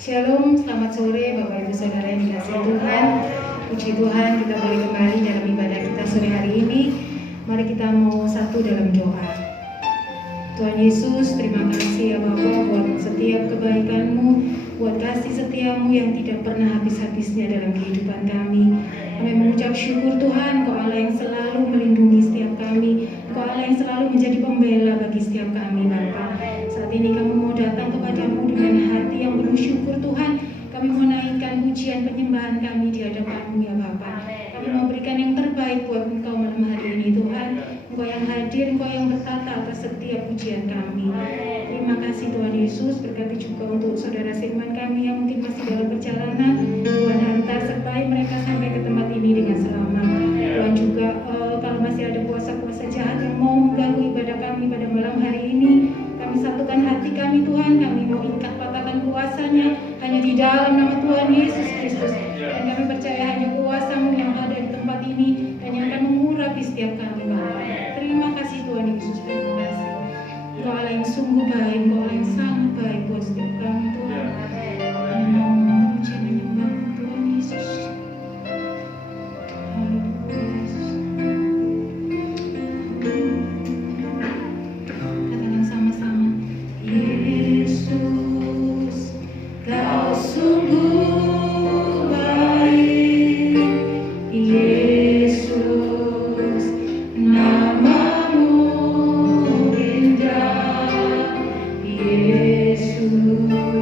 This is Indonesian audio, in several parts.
Shalom, selamat sore Bapak Ibu Saudara yang dikasihi Tuhan. Puji Tuhan, kita boleh kembali dalam ibadah kita sore hari ini. Mari kita mau satu dalam doa. Tuhan Yesus, terima kasih ya Bapa buat setiap kebaikan-Mu, buat kasih setiamu yang tidak pernah habis-habisnya dalam kehidupan kami. Kami mengucap syukur Tuhan, Engkau Allah yang selalu melindungi setiap kami, Engkau Allah yang selalu menjadi pembela bagi setiap kami Bapa. Saat ini kami mau datang kepadamu dengan hati yang penuh syukur Tuhan. Kami mau naikkan pujian penyembahan kami di hadapan-Mu ya Bapa. Kami mau berikan yang terbaik buat Engkau malam hari ini Tuhan. Engkau yang hadir, Engkau yang berkata atas setiap pujian kami. Terima kasih Tuhan Yesus. Berkati juga untuk saudara firman kami yang mungkin masih dalam perjalanan. Tuhan hantar sertai mereka sampai ke tempat ini dengan selamat. Tuhan juga kalau masih ada kuasa-kuasa jahat yang mau mengganggu ibadah kami pada malam hari ini, kami satukan hati kami Tuhan. Kami mau ikat patahkan kuasanya hanya di dalam nama Tuhan Yesus Kristus. Dan kami percaya hanya kuasa-Mu yang ada di tempat ini dan yang akan mengurapi setiap kami Bapa. Terima kasih Tuhan Yesus. Terima kasih. Engkau Allah yang sungguh baik, Engkau Allah yang sangat baik buat setiap kami Tuhan. Puji menyembah Tuhan Yesus. Haleluya Yesus. Katakan sama-sama. Yesus, Kau sungguh baik. Yesus, nama-Mu indah. Yesus.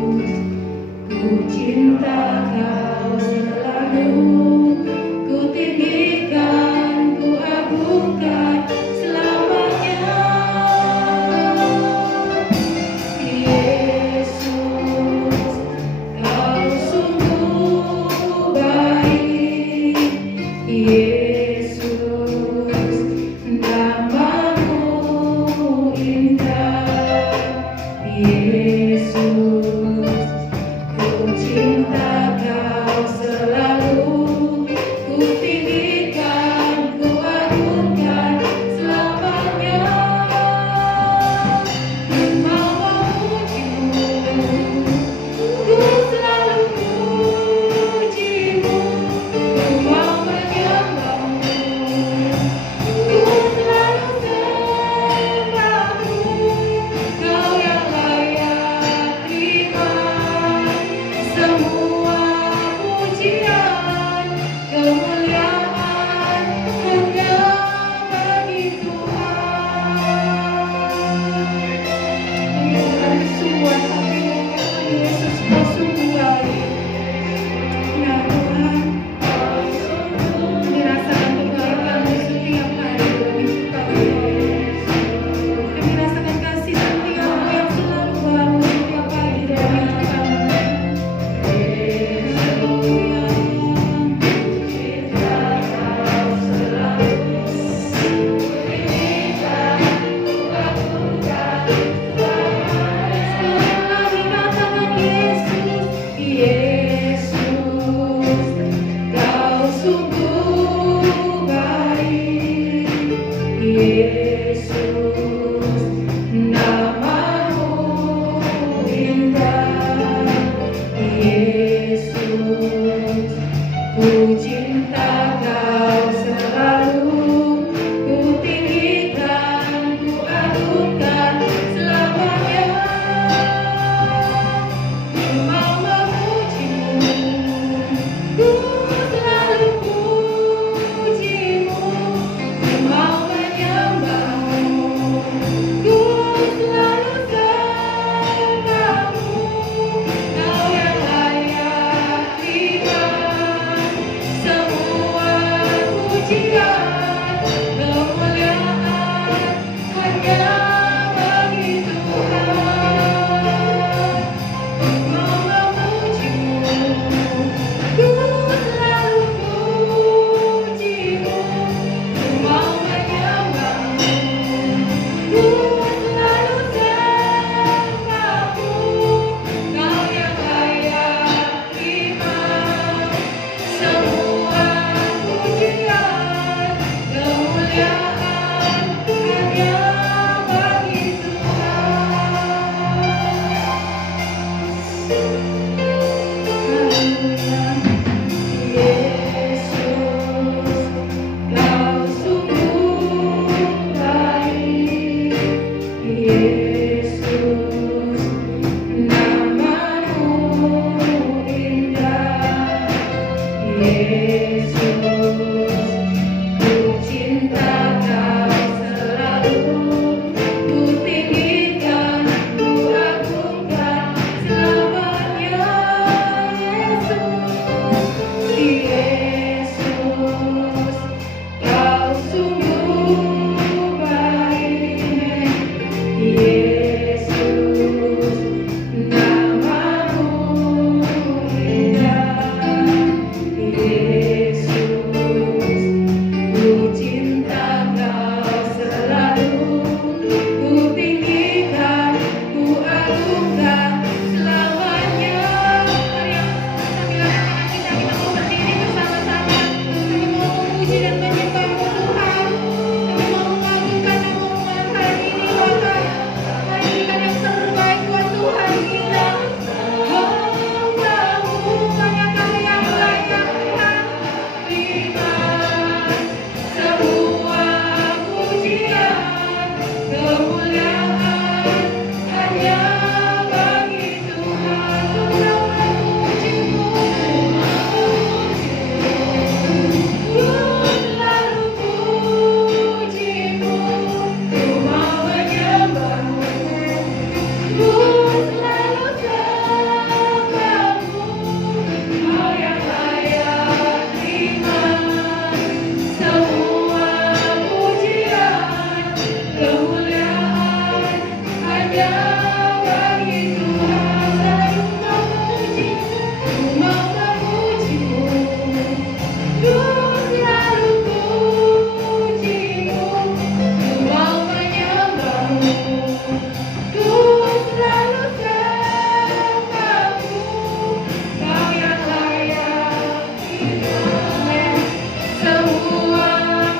Semua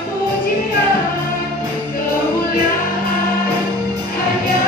pujian kemuliaan hanya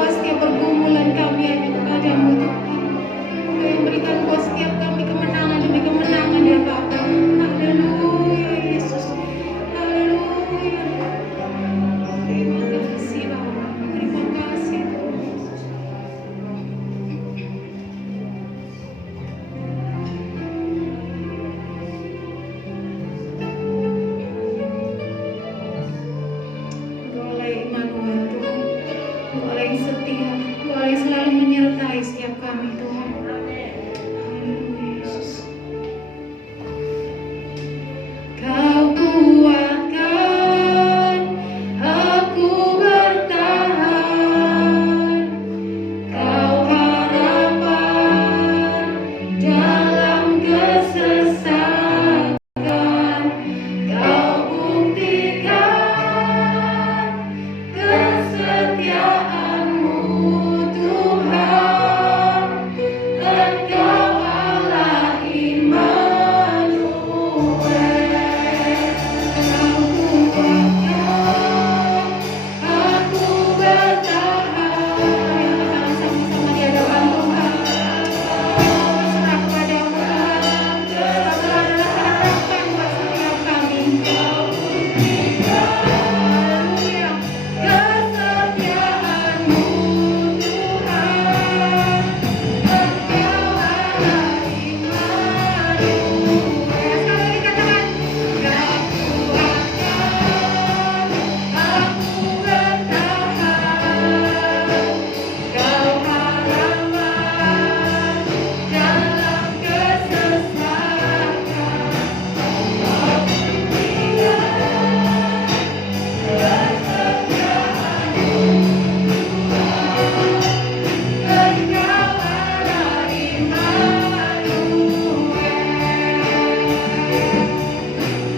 membawa setiap pergumulan kami hanya kepadamu Tuhan. Engkau yang berikan buat setiap kami kemenangan demi kemenangan ya Bapa. Haleluya Yesus. Haleluya. Terima kasih Bapa. Terima kasih Tuhan Yesus. Engkaulah Immanuel Tuhan. Engkaulah yang setia. Engkaulah yang selalu menyertai setiap kami Tuhan. Haleluya Yesus. Kau kuatkan aku bertahan. Kau harapan dalam kesesakan. Kau buktikan kesetiaanmu Tuhan. Engkau Allah Immanuel. Kau kuatkan aku bertahan. Yang sama-sama di hadapan Tuhan. Berserah kepadamu Tuhan. Kau adalah harapan buat setiap kami. Haleluya. Kesetiaanmu Tuhan. Engkau Allah Immanuel. Sekali lagi katakan. Kau kuatkan aku bertahan. Kau harapan dalam kesesakan. Kau buktikan Engkau Allah Immanuel. Engkau Allah Immanuel.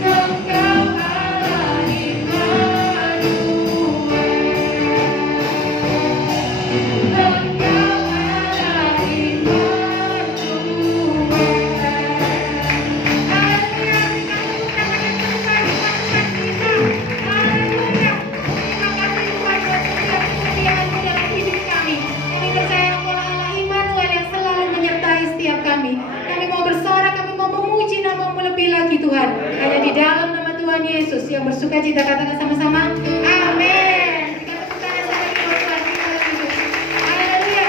Engkau Allah Kami mau bersorak, kami mau memuji namamu lebih lagi Tuhan. Hanya di dalam nama Tuhan Yesus yang bersuka cita, katakan sama-sama, amin. Kita tepuk tangan sekali buat Tuhan kita hidup. Haleluya.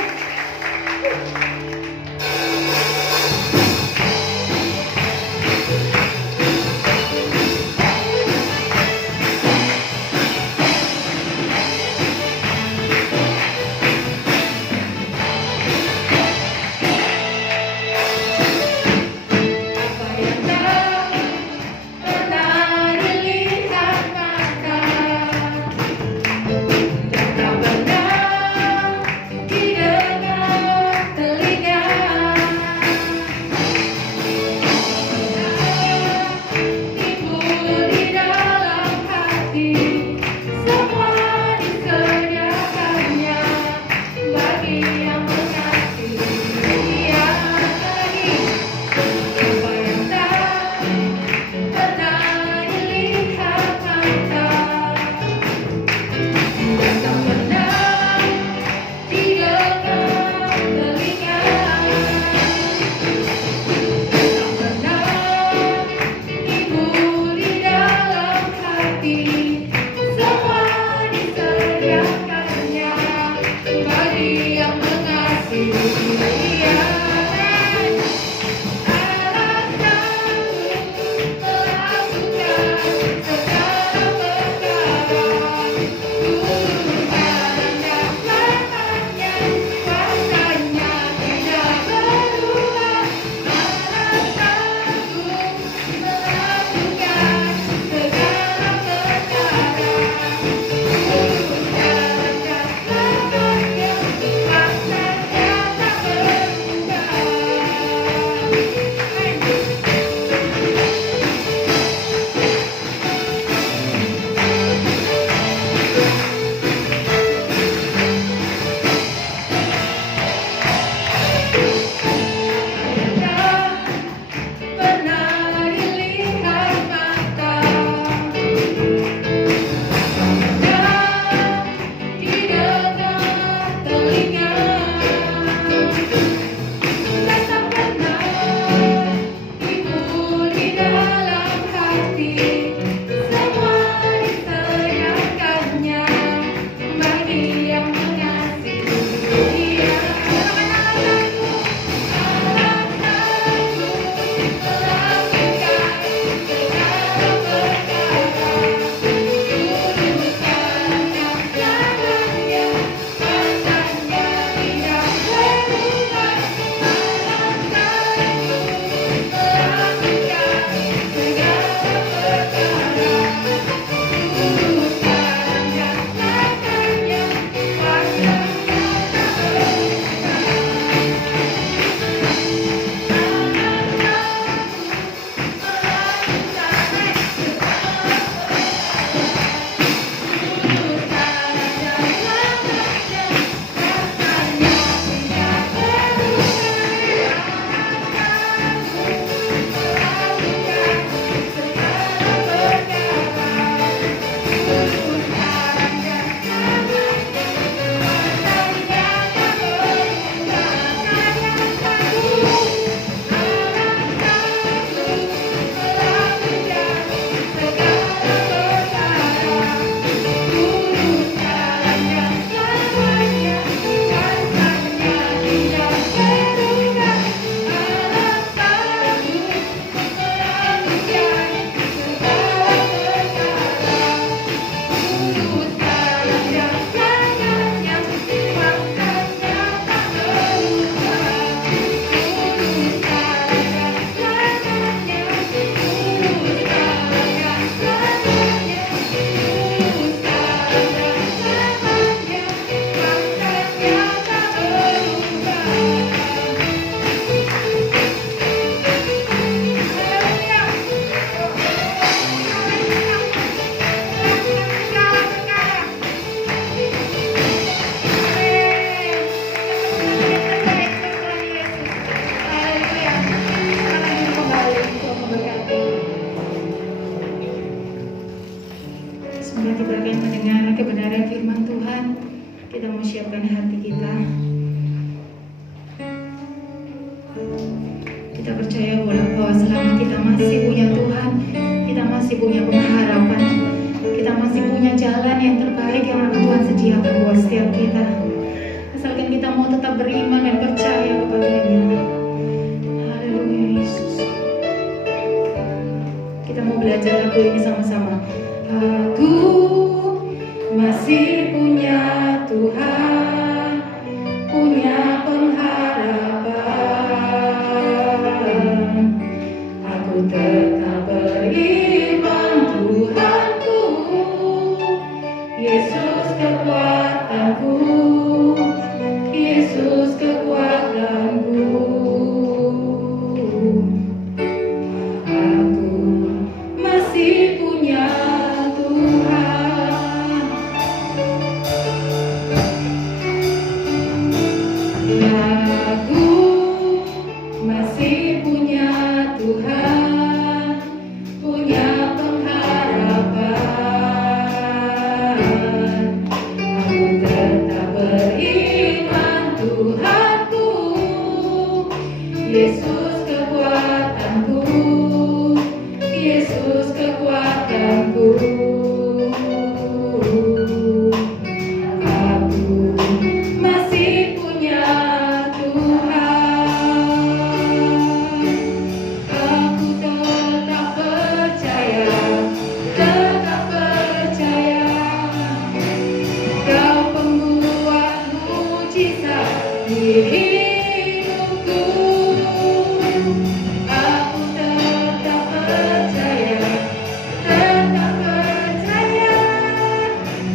Apa yang tak pernah dilihat mata, siapkan hati kita. Kita percaya bahwa selama kita masih punya Tuhan, kita masih punya pengharapan, kita masih punya jalan yang terbaik yang akan Tuhan sediakan buat setiap kita. Asalkan kita mau tetap beriman dan percaya kepadanya. Haleluya Yesus. Kita mau belajar lagu ini sama-sama. Aku masih punya Tuhan, punya pengharapan. Aku tetap beriman, Tuhanku, Yesus kekuatanku, Yesus kekuatanku. Aku masih punya Tuhan. Aku masih punya Tuhan, punya pengharapan. Aku tetap beriman, Tuhanku, Yesus kekuatanku, Yesus kekuatanku. Aku masih punya Tuhan. Aku tetap percaya, Kau pembuat mujizat di hidupku. Aku tetap percaya,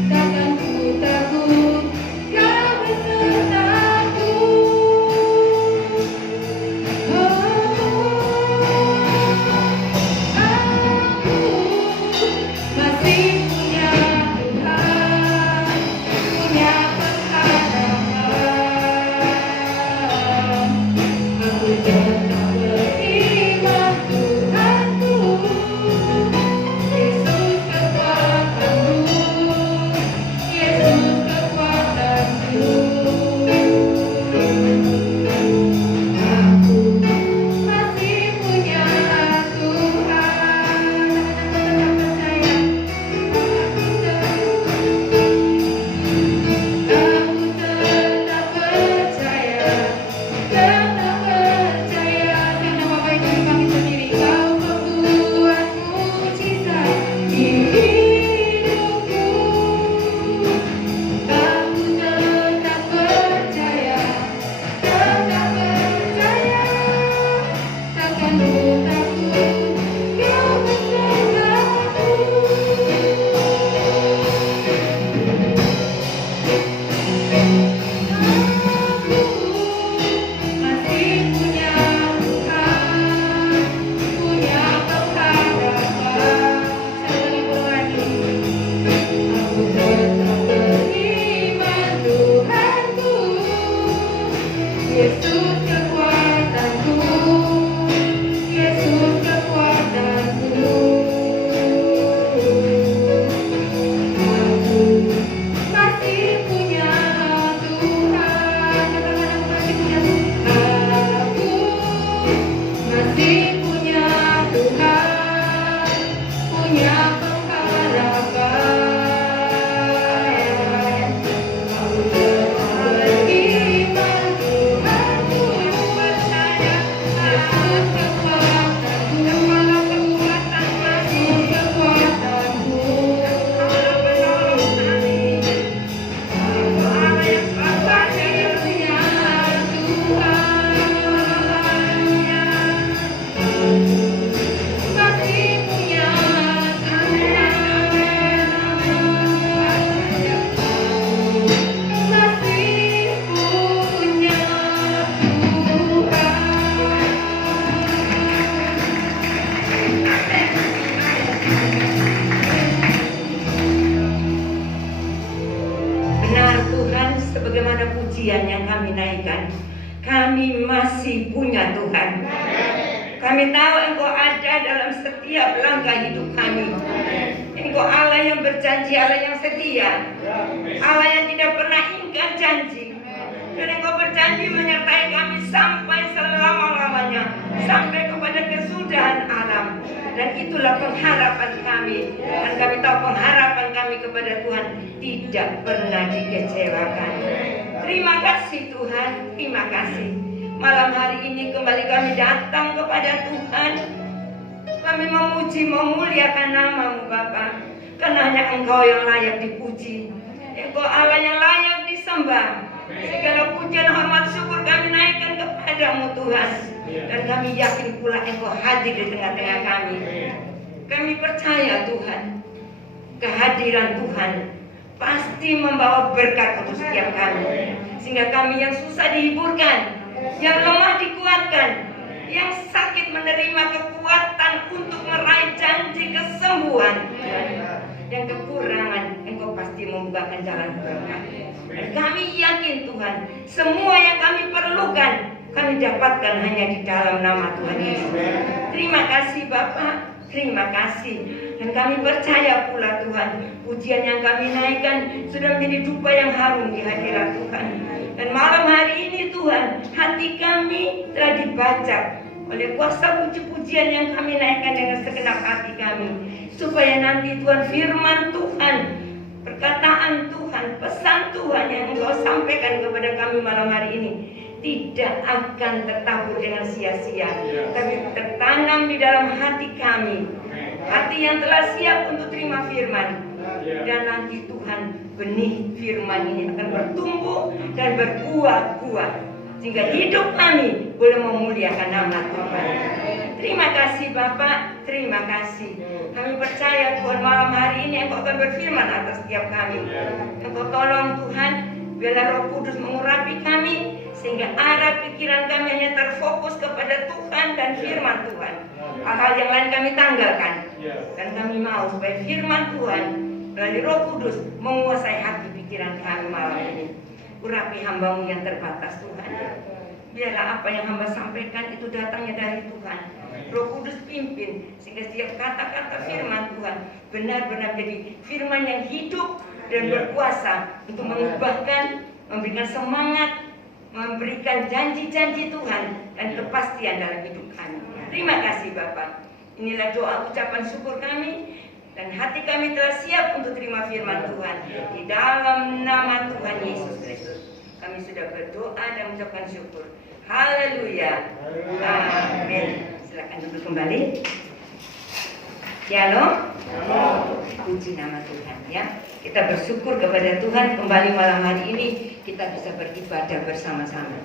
takkan ku takut, Kau besertaku. Aku masih punya Tuhan, punya pengharapan. Aku tetap beriman, Tuhanku, Yesus kekuatanku, Yesus kekuatanku. Aku masih punya Tuhan. Aku tetap percaya, karena Bapak Ibu kami sendiri. Kau membuat mujizat di hidupku. Aku tetap percaya, takkan ku takut, Kau besertaku. Aku masih punya Tuhan, punya pengharapan. Sekali lagi, aku tetap beriman, Tuhanku, Yesus kekuatanku, Yesus kekuatanku. Aku masih punya Tuhan. Katakan aku masih punya Tuhan. Aku masih punya Tuhan, punya pengharapan. Aku tetap beriman, Tuhanku, percaya, Yesus kekuatanku, Yesus kekuatanku. Benar Tuhan, sebagaimana pujian yang kami naikkan, kami masih punya Tuhan. Kami tahu Engkau ada dalam setiap langkah hidup kami. Ini Engkau Allah yang berjanji, Allah yang setia, Allah yang tidak pernah ingkar janji. Dan Engkau berjanji menyertai kami sampai selama-lamanya, sampai kepada kesudahan alam. Dan itulah pengharapan kami. Dan kami tahu pengharapan kami kepada Tuhan tidak pernah dikecewakan. Terima kasih Tuhan, terima kasih. Malam hari ini kembali kami datang kepada Tuhan. Kami memuji, memuliakan nama-Mu Bapa. Karena hanya Engkau yang layak dipuji. Engkau Allah yang layak disembah. Segala pujian, hormat, syukur kami naikkan kepada-Mu Tuhan. Dan kami yakin pula Engkau hadir di tengah-tengah kami. Kami percaya Tuhan, kehadiran Tuhan pasti membawa berkat untuk setiap kami. Sehingga kami yang susah dihiburkan, yang lemah dikuatkan, yang sakit menerima kekuatan untuk meraih janji kesembuhan, yang kekurangan Engkau pasti membukakan jalan berkat. Dan kami yakin Tuhan, semua yang kami perlukan kami dapatkan hanya di dalam nama Tuhan Yesus. Terima kasih Bapa, terima kasih. Dan kami percaya pula Tuhan, pujian yang kami naikkan sudah menjadi dupa yang harum di hadirat Tuhan. Dan malam hari ini Tuhan, hati kami telah dibaca oleh kuasa puji-pujian yang kami naikkan dengan segenap hati kami. Supaya nanti Tuhan, firman Tuhan, perkataan Tuhan, pesan Tuhan yang Engkau sampaikan kepada kami malam hari ini tidak akan tertabur dengan sia-sia, tapi tertanam di dalam hati kami, hati yang telah siap untuk terima firman. Dan nanti Tuhan, benih firman ini akan bertumbuh dan berbuah-buah, sehingga hidup kami boleh memuliakan nama Tuhan. Terima kasih Bapak, terima kasih. Kami percaya Tuhan, malam hari ini Engkau akan berfirman atas setiap kami. Engkau tolong Tuhan, biarlah Roh Kudus mengurapi kami, sehingga arah pikiran kami hanya terfokus kepada Tuhan dan firman Tuhan. Hal-hal yang lain kami tanggalkan. Dan kami mau supaya firman Tuhan melalui Roh Kudus menguasai hati pikiran kami malam ini. Urapi hamba-Mu yang terbatas Tuhan. Biarlah apa yang hamba sampaikan itu datangnya dari Tuhan. Roh Kudus pimpin, sehingga setiap kata-kata firman Tuhan benar-benar menjadi firman yang hidup dan berkuasa untuk mengubahkan, memberikan semangat, memberikan janji-janji Tuhan dan kepastian dalam hidup kami. Terima kasih Bapak. Inilah doa ucapan syukur kami, dan hati kami telah siap untuk terima firman Tuhan. Di dalam nama Tuhan Yesus Kristus kami sudah berdoa dan mengucapkan syukur. Haleluya. Amin. Silakan duduk kembali. Shalom. Puji nama Tuhan ya. Kita bersyukur kepada Tuhan kembali malam hari ini kita bisa beribadah bersama-sama.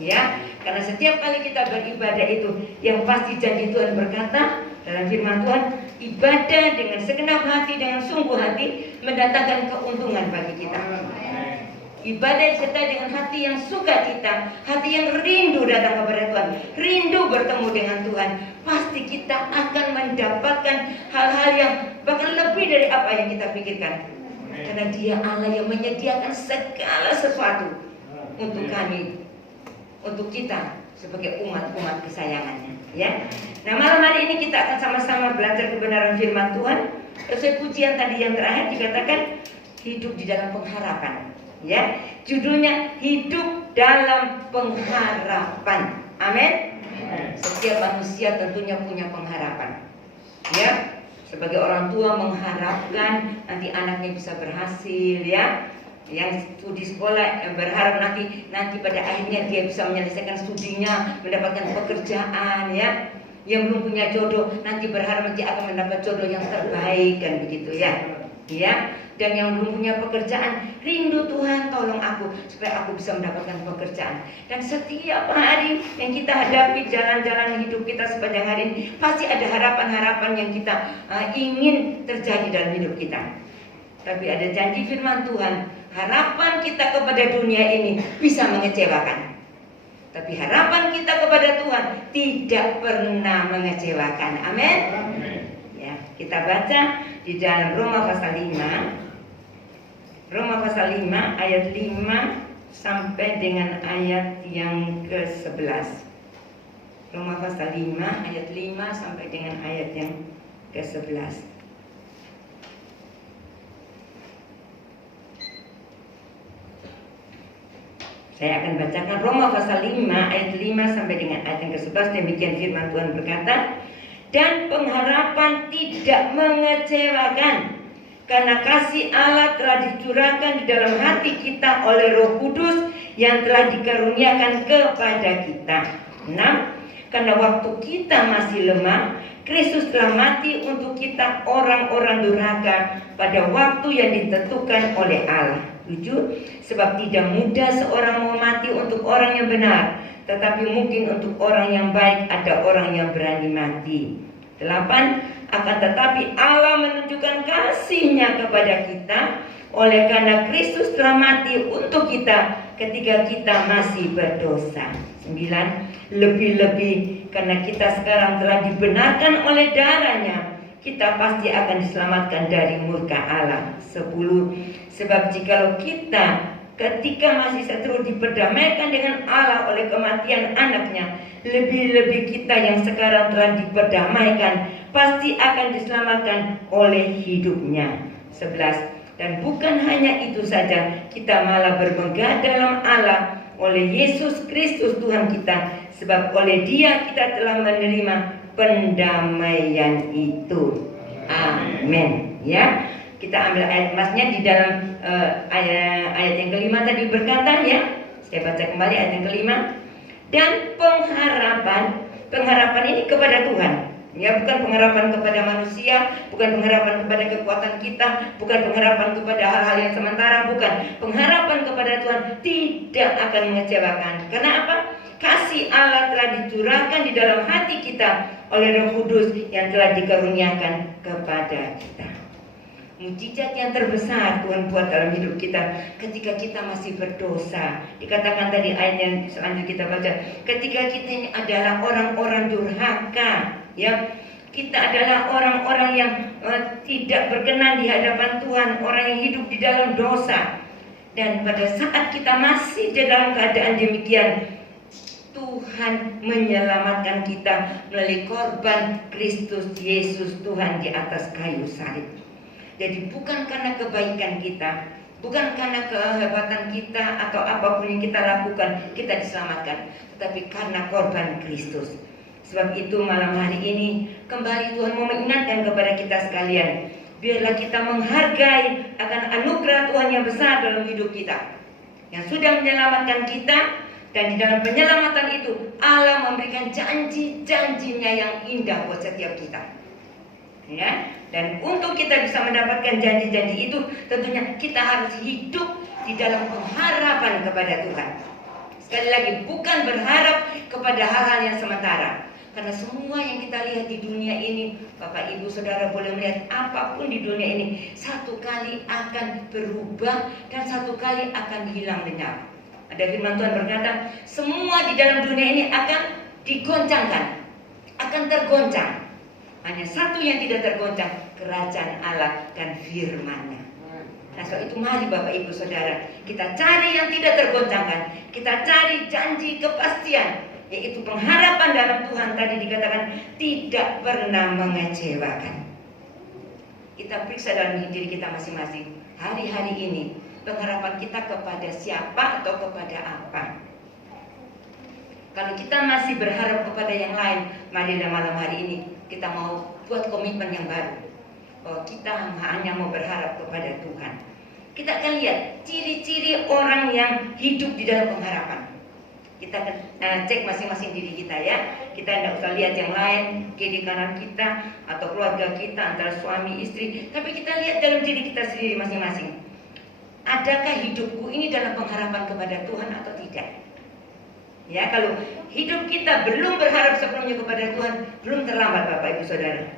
Ya, karena setiap kali kita beribadah itu yang pasti janji Tuhan berkata dalam firman Tuhan, ibadah dengan segenap hati, dengan sungguh hati mendatangkan keuntungan bagi kita. Ibadah disertai dengan hati yang sukacita, hati yang rindu datang kepada Tuhan, rindu bertemu dengan Tuhan. Pasti kita akan mendapatkan hal-hal yang bahkan lebih dari apa yang kita pikirkan. Karena Dia Allah yang menyediakan segala sesuatu untuk kami, untuk kita sebagai umat-umat kesayangannya. Ya. Nah malam hari ini kita akan sama-sama belajar kebenaran firman Tuhan. Sesuai pujian tadi yang terakhir dikatakan hidup di dalam pengharapan. Ya, judulnya hidup dalam pengharapan. Amin. Setiap manusia tentunya punya pengharapan. Ya, sebagai orang tua mengharapkan nanti anaknya bisa berhasil, ya. Yang studi sekolah berharap nanti pada akhirnya dia bisa menyelesaikan studinya, mendapatkan pekerjaan, ya. Yang belum punya jodoh nanti berharap nanti akan mendapat jodoh yang terbaik, kan begitu ya. Ya, dan yang belum punya pekerjaan rindu Tuhan tolong aku supaya aku bisa mendapatkan pekerjaan. Dan setiap hari yang kita hadapi jalan-jalan hidup kita sepanjang hari ini pasti ada harapan-harapan yang kita ingin terjadi dalam hidup kita. Tapi ada janji firman Tuhan, harapan kita kepada dunia ini bisa mengecewakan, tapi harapan kita kepada Tuhan tidak pernah mengecewakan. Amin. Ya, kita baca di dalam Roma pasal 5. Roma pasal 5 ayat 5 sampai dengan ayat yang ke-11. Roma pasal 5 ayat 5 sampai dengan ayat yang ke-11. Saya akan bacakan Roma pasal 5 ayat 5 sampai dengan ayat yang ke-11. Demikian firman Tuhan berkata, dan pengharapan tidak mengecewakan, karena kasih Allah telah dicurahkan di dalam hati kita oleh Roh Kudus yang telah dikaruniakan kepada kita. 6. Karena waktu kita masih lemah, Kristus telah mati untuk kita orang-orang durhaka pada waktu yang ditentukan oleh Allah. 7. Sebab tidak mudah seorang mau mati untuk orang yang benar, tetapi mungkin untuk orang yang baik ada orang yang berani mati. 8. Akan tetapi Allah menunjukkan kasih-Nya kepada kita oleh karena Kristus telah mati untuk kita ketika kita masih berdosa. 9. Lebih-lebih karena kita sekarang telah dibenarkan oleh darah-Nya, kita pasti akan diselamatkan dari murka Allah. 10. Sebab jikalau kita ketika masih seteru diperdamaikan dengan Allah oleh kematian anaknya, lebih-lebih kita yang sekarang telah diperdamaikan pasti akan diselamatkan oleh hidupnya. 11. Dan bukan hanya itu saja, kita malah bermegah dalam Allah oleh Yesus Kristus Tuhan kita, sebab oleh Dia kita telah menerima pendamaian itu. Amin. Ya, kita ambil ayat emasnya di dalam ayat yang kelima tadi berkata, ya, saya baca kembali ayat yang kelima. Dan pengharapan ini kepada Tuhan, ya, bukan pengharapan kepada manusia, bukan pengharapan kepada kekuatan kita, bukan pengharapan kepada hal-hal yang sementara, bukan. Pengharapan kepada Tuhan tidak akan mengecewakan. Karena apa? Kasih Allah telah dicurahkan di dalam hati kita oleh Roh Kudus yang telah dikaruniakan kepada kita. Mujizat yang terbesar Tuhan buat dalam hidup kita ketika kita masih berdosa. Dikatakan tadi ayat yang selanjutnya kita baca, ketika kita ini adalah orang-orang durhaka, ya, kita adalah orang-orang yang tidak berkenan di hadapan Tuhan, orang yang hidup di dalam dosa. Dan pada saat kita masih di dalam keadaan demikian, Tuhan menyelamatkan kita melalui korban Kristus Yesus Tuhan di atas kayu salib. Jadi bukan karena kebaikan kita, bukan karena kehebatan kita atau apapun yang kita lakukan kita diselamatkan, tetapi karena korban Kristus. Sebab itu malam hari ini kembali Tuhan mau mengingatkan kepada kita sekalian, biarlah kita menghargai akan anugerah Tuhan yang besar dalam hidup kita, yang sudah menyelamatkan kita. Dan di dalam penyelamatan itu Allah memberikan janji-janjinya yang indah buat setiap kita, ya. Dan untuk kita bisa mendapatkan janji-janji itu, tentunya kita harus hidup di dalam pengharapan kepada Tuhan. Sekali lagi, bukan berharap kepada hal-hal yang sementara. Karena semua yang kita lihat di dunia ini, Bapak Ibu Saudara boleh melihat apapun di dunia ini, satu kali akan berubah dan satu kali akan hilang lenyap. Ada firman Tuhan berkata, semua di dalam dunia ini akan digoncangkan, akan tergoncang. Hanya satu yang tidak tergoncang, kerajaan Allah dan firman-Nya. Nah, sebab itu mari Bapak Ibu Saudara, kita cari yang tidak tergoncangkan. Kita cari janji kepastian, yaitu pengharapan dalam Tuhan tadi dikatakan tidak pernah mengecewakan. Kita periksa dalam diri kita masing-masing. Hari-hari ini pengharapan kita kepada siapa atau kepada apa? Kalau kita masih berharap kepada yang lain, mari malam hari ini kita mau buat komitmen yang baru, bahwa kita hanya mau berharap kepada Tuhan. Kita akan lihat ciri-ciri orang yang hidup di dalam pengharapan. Kita cek masing-masing diri kita, ya. Kita tidak usah lihat yang lain, kiri kanan kita atau keluarga kita, antara suami istri, tapi kita lihat dalam diri kita sendiri masing-masing. Adakah hidupku ini dalam pengharapan kepada Tuhan atau tidak? Ya, kalau hidup kita belum berharap sepenuhnya kepada Tuhan, belum terlambat Bapak Ibu Saudara.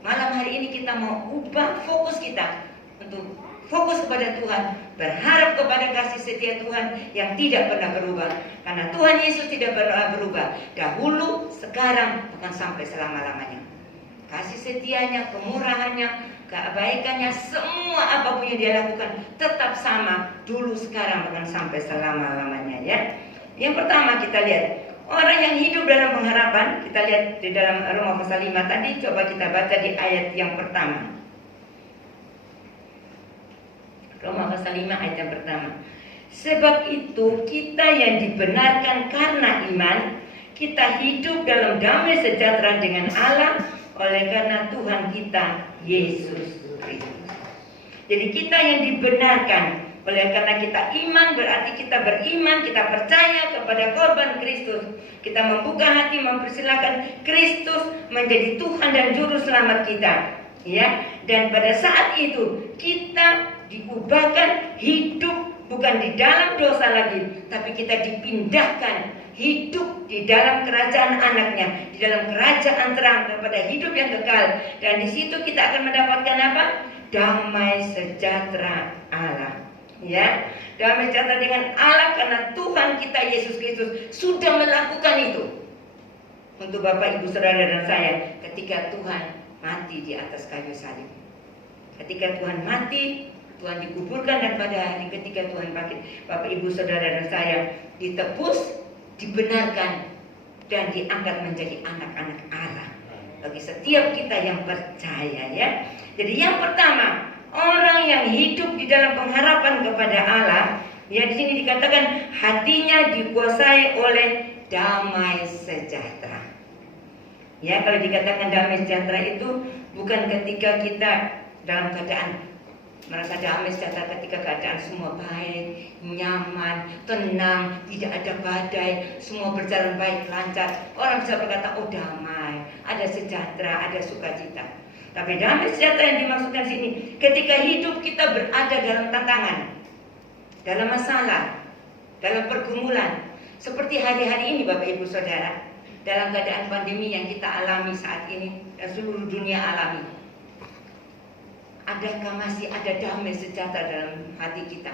Malam hari ini kita mau ubah fokus kita untuk fokus kepada Tuhan, berharap kepada kasih setia Tuhan yang tidak pernah berubah. Karena Tuhan Yesus tidak pernah berubah, dahulu, sekarang, bahkan sampai selama-lamanya. Kasih setianya, kemurahannya, kebaikannya, semua apapun yang dia lakukan tetap sama, dulu, sekarang, bahkan sampai selama-lamanya, ya. Yang pertama kita lihat orang yang hidup dalam pengharapan. Kita lihat di dalam Roma pasal 5 tadi. Coba kita baca di ayat yang pertama. Roma pasal 5 ayat yang pertama. Sebab itu kita yang dibenarkan karena iman, kita hidup dalam damai sejahtera dengan Allah oleh karena Tuhan kita Yesus Kristus. Jadi kita yang dibenarkan oleh karena kita iman, berarti kita beriman, kita percaya kepada korban Kristus. Kita membuka hati, mempersilahkan Kristus menjadi Tuhan dan Juru Selamat kita. Ya, dan pada saat itu kita diubahkan hidup bukan di dalam dosa lagi, tapi kita dipindahkan hidup di dalam kerajaan anaknya, di dalam kerajaan terang kepada hidup yang kekal. Dan di situ kita akan mendapatkan apa? Damai sejahtera Allah. Ya, damai sejahtera dengan Allah karena Tuhan kita Yesus Kristus sudah melakukan itu untuk Bapak, Ibu, Saudara dan saya ketika Tuhan mati di atas kayu salib. Ketika Tuhan mati, Tuhan dikuburkan, dan pada hari ketika Tuhan bangkit, Bapak, Ibu, Saudara dan saya ditebus, dibenarkan, dan diangkat menjadi anak-anak Allah bagi setiap kita yang percaya. Ya, jadi yang pertama, orang yang hidup di dalam pengharapan kepada Allah, ya di sini dikatakan hatinya dikuasai oleh damai sejahtera. Ya, kalau dikatakan damai sejahtera itu bukan ketika kita dalam keadaan merasa damai sejahtera ketika keadaan semua baik, nyaman, tenang, tidak ada badai, semua berjalan baik, lancar. Orang bisa berkata, oh damai, ada sejahtera, ada sukacita. Tapi damai sejahtera yang dimaksudkan sini ketika hidup kita berada dalam tantangan, dalam masalah, dalam pergumulan, seperti hari-hari ini Bapak, Ibu, Saudara, dalam keadaan pandemi yang kita alami saat ini dan seluruh dunia alami. Adakah masih ada damai sejahtera dalam hati kita?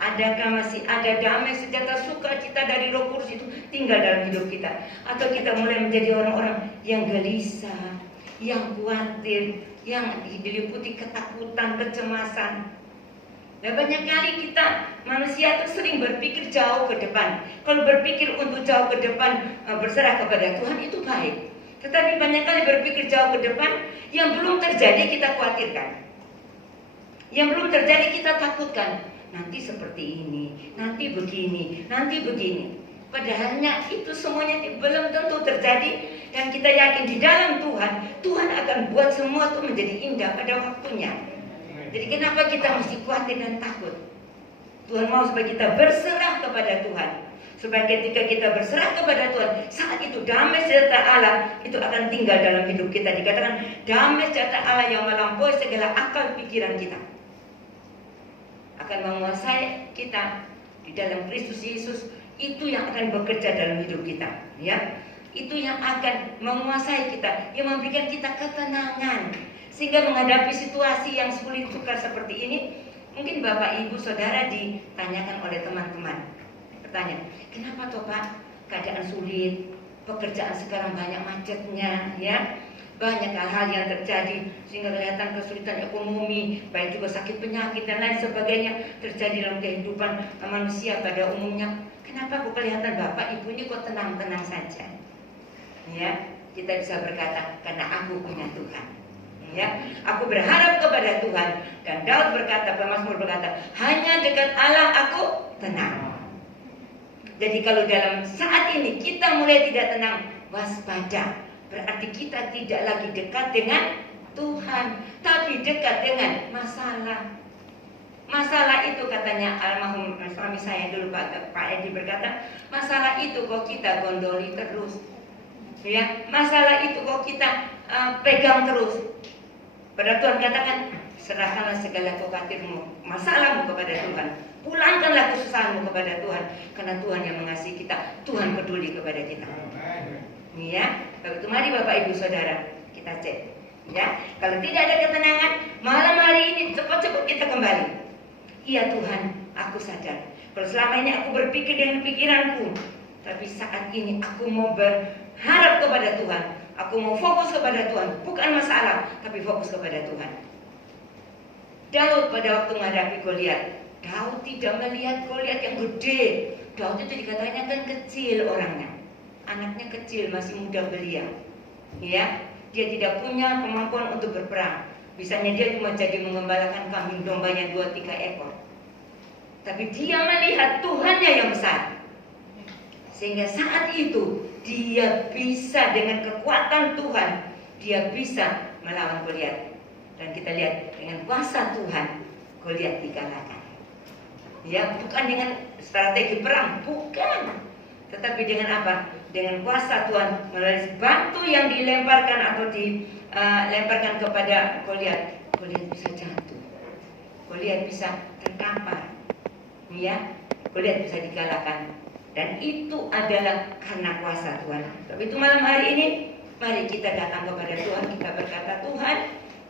Adakah masih ada damai sejahtera, sukacita dari Roh Kudus itu tinggal dalam hidup kita? Atau kita mulai menjadi orang-orang yang gelisah, yang khawatir, yang diliputi ketakutan, kecemasan? Nah, banyak kali kita manusia itu sering berpikir jauh ke depan. Kalau berpikir untuk jauh ke depan, berserah kepada Tuhan itu baik. Tetapi banyak kali berpikir jauh ke depan, yang belum terjadi kita khawatirkan, yang belum terjadi kita takutkan. Nanti seperti ini, nanti begini, nanti begini. Padahalnya itu semuanya belum tentu terjadi. Dan kita yakin di dalam Tuhan, Tuhan akan buat semua itu menjadi indah pada waktunya. Jadi kenapa kita mesti khawatir dan takut? Tuhan mau supaya kita berserah kepada Tuhan, supaya ketika kita berserah kepada Tuhan, saat itu damai sejahtera Allah itu akan tinggal dalam hidup kita. Dikatakan damai sejahtera Allah yang melampaui segala akal pikiran kita akan menguasai kita di dalam Kristus Yesus. Itu yang akan bekerja dalam hidup kita, ya. Itu yang akan menguasai kita, yang memberikan kita ketenangan. Sehingga menghadapi situasi yang sulit sukar seperti ini, mungkin Bapak, Ibu, Saudara ditanyakan oleh teman-teman. Bertanya, kenapa toh Pak keadaan sulit, pekerjaan sekarang banyak macetnya, ya, banyak hal-hal yang terjadi sehingga kelihatan kesulitan ekonomi, baik juga sakit penyakit dan lain sebagainya terjadi dalam kehidupan manusia pada umumnya. Kenapa kok kelihatan Bapak, Ibu ini kok tenang-tenang saja? Ya, kita bisa berkata karena aku punya Tuhan. Ya, aku berharap kepada Tuhan. Dan Daud berkata, pemazmur berkata, hanya dekat Allah aku tenang. Jadi kalau dalam saat ini kita mulai tidak tenang, waspada. Berarti kita tidak lagi dekat dengan Tuhan, tapi dekat dengan masalah. Masalah itu katanya almarhum suami saya dulu Pak Edi berkata, masalah itu kok kita gondoli terus. Ya, masalah itu kok kita pegang terus. Pada Tuhan katakan, serahkanlah segala khawatirmu, masalahmu kepada Tuhan. Pulangkanlah kesusahanmu kepada Tuhan, karena Tuhan yang mengasihi kita, Tuhan peduli kepada kita. Ya, kalau itu mari Bapak, Ibu, Saudara, kita cek. Ya, kalau tidak ada ketenangan, malam hari ini cepat-cepat kita kembali. Iya Tuhan, aku sadar. Kalau selama ini aku berpikir dengan pikiranku, tapi saat ini aku mau berharap kepada Tuhan. Aku mau fokus kepada Tuhan, bukan masalah, tapi fokus kepada Tuhan. Daud pada waktu menghadapi Goliat, Daud tidak melihat Goliat yang gede. Daud itu dikatakan kan kecil orangnya, anaknya kecil, masih muda belia. Ya, dia tidak punya kemampuan untuk berperang. Misalnya dia cuma jadi mengembalakan kambing dombanya 2-3 ekor. tapi dia melihat Tuhannya yang besar. Sehingga saat itu dia bisa dengan kekuatan Tuhan, dia bisa melawan Goliat. Dan kita lihat dengan kuasa Tuhan, Goliat dikalahkan. Ya, bukan dengan strategi perang, bukan. Tetapi dengan apa? Dengan kuasa Tuhan melalui batu yang dilemparkan atau dilemparkan kepada Goliat. Goliat bisa jatuh, Goliat bisa terkapar, ya, Goliat bisa dikalahkan. Dan itu adalah karena kuasa Tuhan. Tapi itu malam hari ini, mari kita datang kepada Tuhan, kita berkata, Tuhan,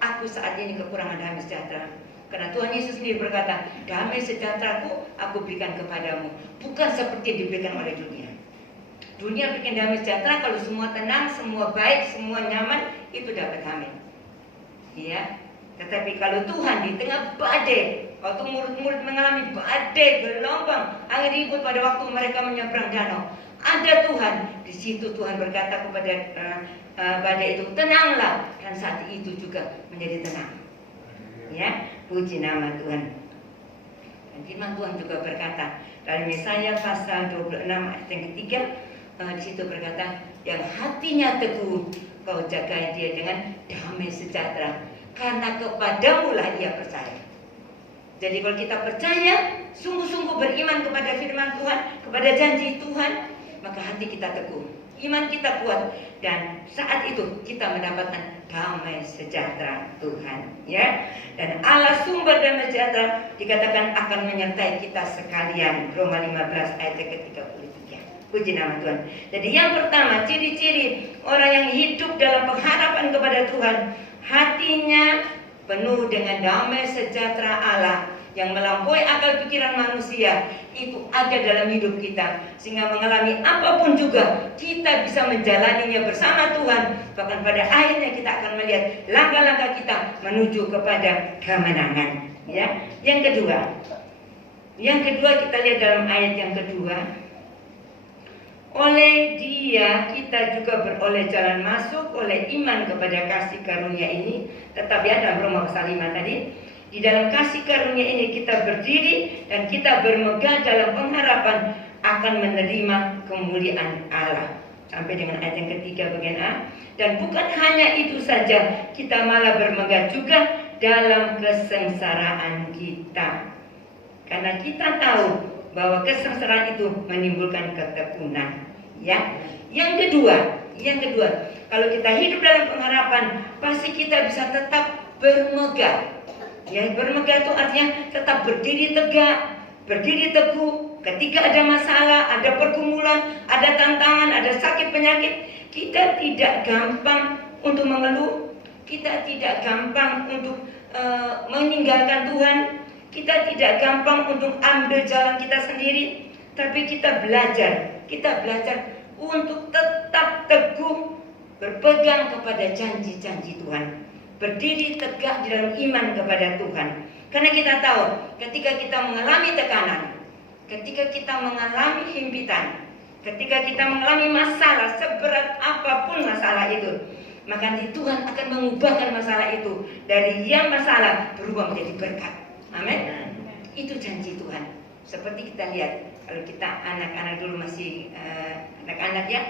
aku saat ini kekurangan damai sejahtera. Karena Tuhan Yesus sendiri berkata, damai sejahteraku aku berikan kepadamu, bukan seperti yang diberikan oleh dunia. Dunia bikin damai sejahtera kalau semua tenang, semua baik, semua nyaman, itu dapat damai. Ya, tetapi kalau Tuhan di tengah badai, waktu murid-murid mengalami badai, gelombang, angin ribut pada waktu mereka menyeberang danau, ada Tuhan. Di situ Tuhan berkata kepada badai itu, tenanglah, dan saat itu juga menjadi tenang. Ya, puji nama Tuhan. Dan firman Tuhan juga berkata dalam Yesaya pasal 26 ayat yang ketiga, di situ berkata, yang hatinya teguh kau jaga dia dengan damai sejahtera, karena kepadamu lah ia percaya. Jadi kalau kita percaya, sungguh-sungguh beriman kepada firman Tuhan, kepada janji Tuhan, maka hati kita teguh, iman kita kuat, dan saat itu kita mendapatkan damai sejahtera Tuhan, ya. Dan Allah sumber damai sejahtera dikatakan akan menyertai kita sekalian. Roma 15 ayat ke-33. Puji nama Tuhan. Jadi yang pertama, ciri-ciri orang yang hidup dalam pengharapan kepada Tuhan, hatinya penuh dengan damai sejahtera Allah yang melampaui akal pikiran manusia, itu ada dalam hidup kita, sehingga mengalami apapun juga kita bisa menjalaninya bersama Tuhan. Bahkan pada akhirnya kita akan melihat langkah-langkah kita menuju kepada kemenangan, ya. Yang kedua kita lihat dalam ayat yang kedua, oleh dia kita juga beroleh jalan masuk oleh iman kepada kasih karunia ini. Tetapi ada Roma pasal 5 tadi, di dalam kasih karunia ini kita berdiri dan kita bermegah dalam pengharapan akan menerima kemuliaan Allah. Sampai dengan ayat yang ketiga bagian A. Dan bukan hanya itu saja, kita malah bermegah juga dalam kesengsaraan kita, karena kita tahu bahwa kesengsaraan itu menimbulkan ketekunan. Ya, yang kedua, kalau kita hidup dalam pengharapan, pasti kita bisa tetap bermegah. Ya, bermegah itu artinya tetap berdiri tegak, berdiri teguh. Ketika ada masalah, ada pergumulan, ada tantangan, ada sakit penyakit, kita tidak gampang untuk mengeluh, kita tidak gampang untuk meninggalkan Tuhan, kita tidak gampang untuk ambil jalan kita sendiri, tapi kita belajar untuk tetap teguh berpegang kepada janji-janji Tuhan, berdiri tegak di dalam iman kepada Tuhan. Karena kita tahu ketika kita mengalami tekanan, ketika kita mengalami himpitan, ketika kita mengalami masalah, seberat apapun masalah itu, maka Tuhan akan mengubahkan masalah itu dari yang masalah berubah menjadi berkat. Amin. Itu janji Tuhan. Seperti kita lihat, kalau kita anak-anak dulu masih anak-anak ya,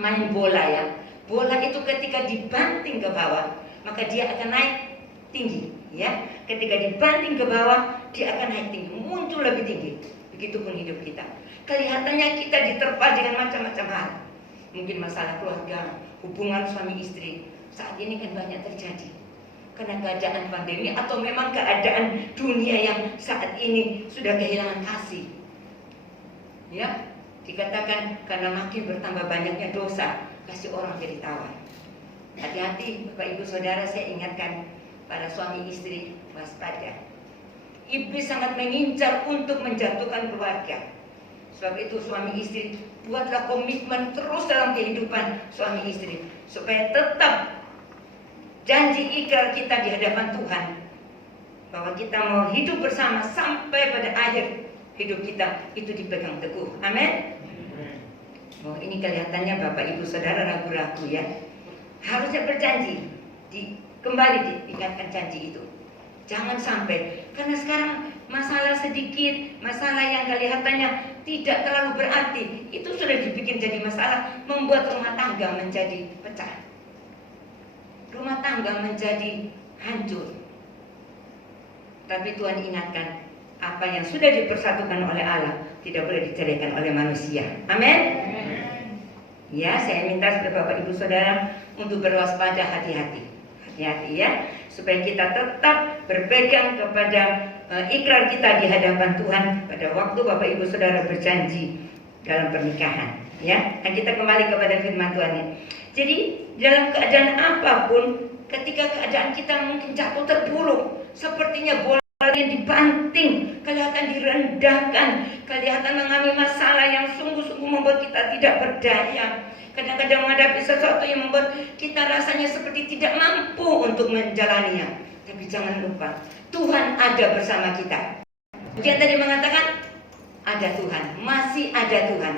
main bola ya. Bola itu ketika dibanting ke bawah, maka dia akan naik tinggi, ya. Ketika dibanting ke bawah, dia akan naik tinggi, muncul lebih tinggi. Begitupun hidup kita. Kelihatannya kita diterpa dengan macam-macam hal. Mungkin masalah keluarga, hubungan suami istri. Saat ini kan banyak terjadi karena keadaan pandemi atau memang keadaan dunia yang saat ini sudah kehilangan kasih. Ya, dikatakan karena makin bertambah banyaknya dosa, kasih orang jadi tawar. Hati-hati Bapak Ibu Saudara, saya ingatkan para suami istri, waspada. Iblis sangat mengincar untuk menjatuhkan keluarga. Sebab itu suami istri, buatlah komitmen terus dalam kehidupan suami istri, supaya tetap janji ikrar kita di hadapan Tuhan, bahwa kita mau hidup bersama sampai pada akhir hidup kita, itu dipegang teguh. Amin. Oh, ini kelihatannya Bapak Ibu Saudara ragu-ragu ya. Harusnya berjanji, kembali diingatkan janji itu. Jangan sampai, karena sekarang masalah sedikit, masalah yang kelihatannya tidak terlalu berarti, itu sudah dibikin jadi masalah, membuat rumah tangga menjadi pecah. Rumah tangga menjadi hancur. Tapi Tuhan ingatkan, apa yang sudah dipersatukan oleh Allah tidak boleh diceraikan oleh manusia. Amin. Ya, saya minta kepada Bapak Ibu Saudara untuk berwaspada, hati-hati. Hati-hati ya, supaya kita tetap berpegang kepada ikrar kita di hadapan Tuhan pada waktu Bapak Ibu Saudara berjanji dalam pernikahan. Ya, dan kita kembali kepada firman Tuhan ya. Jadi dalam keadaan apapun, ketika keadaan kita mungkin jatuh terpuruk, sepertinya bola yang dibanting, kelihatan direndahkan, kelihatan mengalami masalah yang sungguh-sungguh membuat kita tidak berdaya. Kadang-kadang menghadapi sesuatu yang membuat kita rasanya seperti tidak mampu untuk menjalaninya. Tapi jangan lupa, Tuhan ada bersama kita. Dia tadi mengatakan, ada Tuhan, masih ada Tuhan.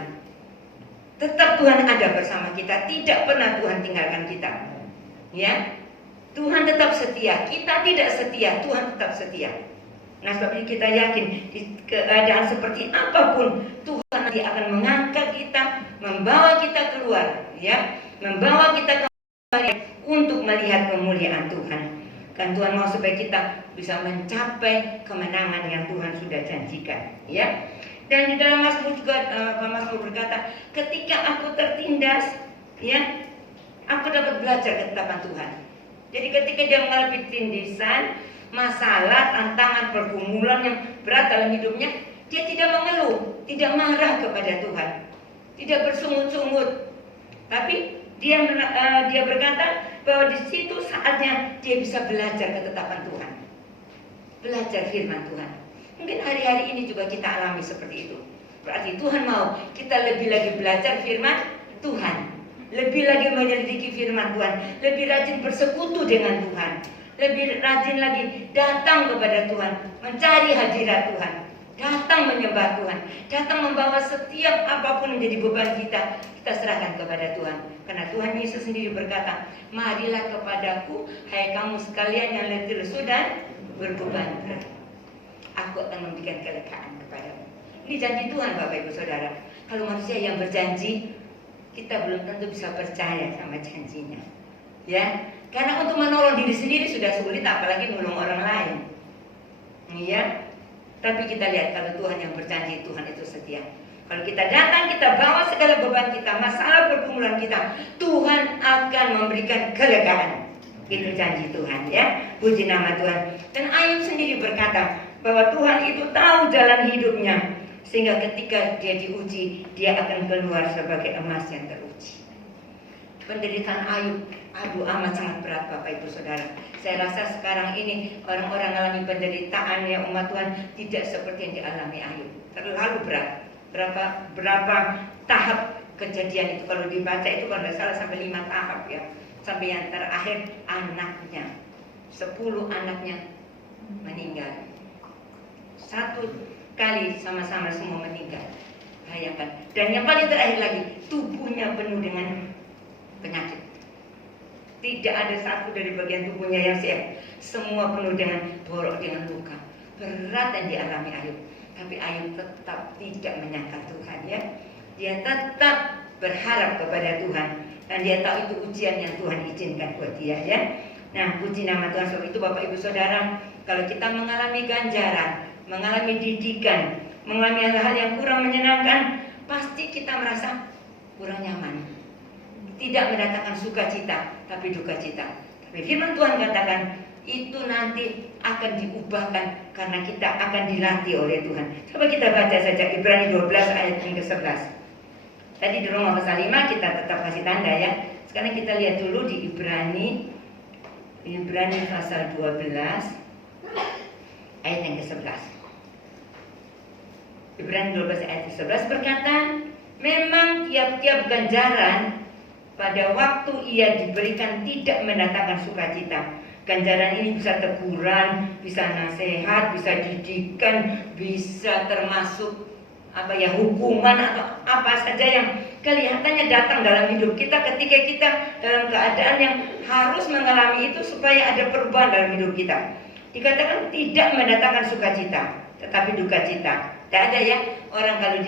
Tetap Tuhan ada bersama kita, tidak pernah Tuhan tinggalkan kita. Ya, Tuhan tetap setia, kita tidak setia, Tuhan tetap setia. Nah, sebab itu kita yakin di keadaan seperti apapun, Tuhan nanti akan mengangkat kita, membawa kita keluar, ya, membawa kita kembali untuk melihat kemuliaan Tuhan. Dan Tuhan mau supaya kita bisa mencapai kemenangan yang Tuhan sudah janjikan, ya. Dan di dalam Mazmur juga Mazmur berkata, ketika aku tertindas, ya, aku dapat belajar ketetapan Tuhan. Jadi ketika dia mengalami tindisan, masalah, tantangan, pergumulan yang berat dalam hidupnya, dia tidak mengeluh, tidak marah kepada Tuhan, tidak bersungut-sungut, tapi dia berkata bahwa di situ saatnya dia bisa belajar ketetapan Tuhan, belajar firman Tuhan. Mungkin hari-hari ini juga kita alami seperti itu. Berarti Tuhan mau kita lebih lagi belajar firman Tuhan, lebih lagi menyelidiki firman Tuhan, lebih rajin bersekutu dengan Tuhan, lebih rajin lagi datang kepada Tuhan, mencari hadirat Tuhan, datang menyembah Tuhan, datang membawa setiap apapun menjadi beban kita serahkan kepada Tuhan. Karena Tuhan Yesus sendiri berkata, marilah kepadaku, hai kamu sekalian yang letih lesu dan berbeban berat, aku akan memberikan kelegaan kepadamu. Ini janji Tuhan Bapak Ibu Saudara. Kalau manusia yang berjanji, kita belum tentu bisa percaya sama janjinya, ya. Karena untuk menolong diri sendiri sudah sulit, apalagi menolong orang lain, ya. Tapi kita lihat kalau Tuhan yang berjanji, Tuhan itu setia. Kalau kita datang, kita bawa segala beban kita, masalah pergumulan kita, Tuhan akan memberikan kelegaan. Itu janji Tuhan, ya. Puji nama Tuhan. Dan Ayub sendiri berkata bahwa Tuhan itu tahu jalan hidupnya, sehingga ketika dia diuji, dia akan keluar sebagai emas yang teruji. Penderitaan Ayub, aduh amat sangat berat Bapak Ibu Saudara. Saya rasa sekarang ini orang-orang mengalami penderitaan ya umat Tuhan tidak seperti yang dialami Ayub. Terlalu berat. Berapa tahap kejadian itu, kalau dibaca itu kalau nggak salah sampai 5 tahap ya. Sampai yang terakhir anaknya, 10 anaknya meninggal. Satu kali sama-sama semua meninggal. Bayangkan. Dan yang paling terakhir lagi, tubuhnya penuh dengan penyakit. Tidak ada satu dari bagian tubuhnya yang sehat. Semua penuh dengan borok, dengan luka. Berat yang dialami Ayub. Tapi Ayub tetap tidak menyangkal Tuhan, ya. Dia tetap berharap kepada Tuhan. Dan dia tahu itu ujian yang Tuhan izinkan buat dia, ya. Nah, puji nama Tuhan. Sebab itu Bapak Ibu Saudara, kalau kita mengalami ganjaran, mengalami didikan, mengalami hal-hal yang kurang menyenangkan, pasti kita merasa kurang nyaman, tidak mendatangkan sukacita, tapi duka cita. Tapi firman Tuhan katakan itu nanti akan diubahkan karena kita akan dilatih oleh Tuhan. Coba kita baca saja Ibrani 12 ayat yang ke-11. Tadi di Roma pasal 5 kita tetap kasih tanda ya. Sekarang kita lihat dulu di Ibrani pasal 12 ayat yang ke-11. Ibrani 12 ayat ke-11 berkata, memang tiap-tiap ganjaran pada waktu ia diberikan tidak mendatangkan sukacita. Ganjaran ini bisa teguran, bisa nasihat, bisa didikan, bisa termasuk hukuman atau apa saja yang kelihatannya datang dalam hidup kita ketika kita dalam keadaan yang harus mengalami itu supaya ada perubahan dalam hidup kita. Dikatakan tidak mendatangkan sukacita. tetapi duka cita. Tidak ada ya orang kalau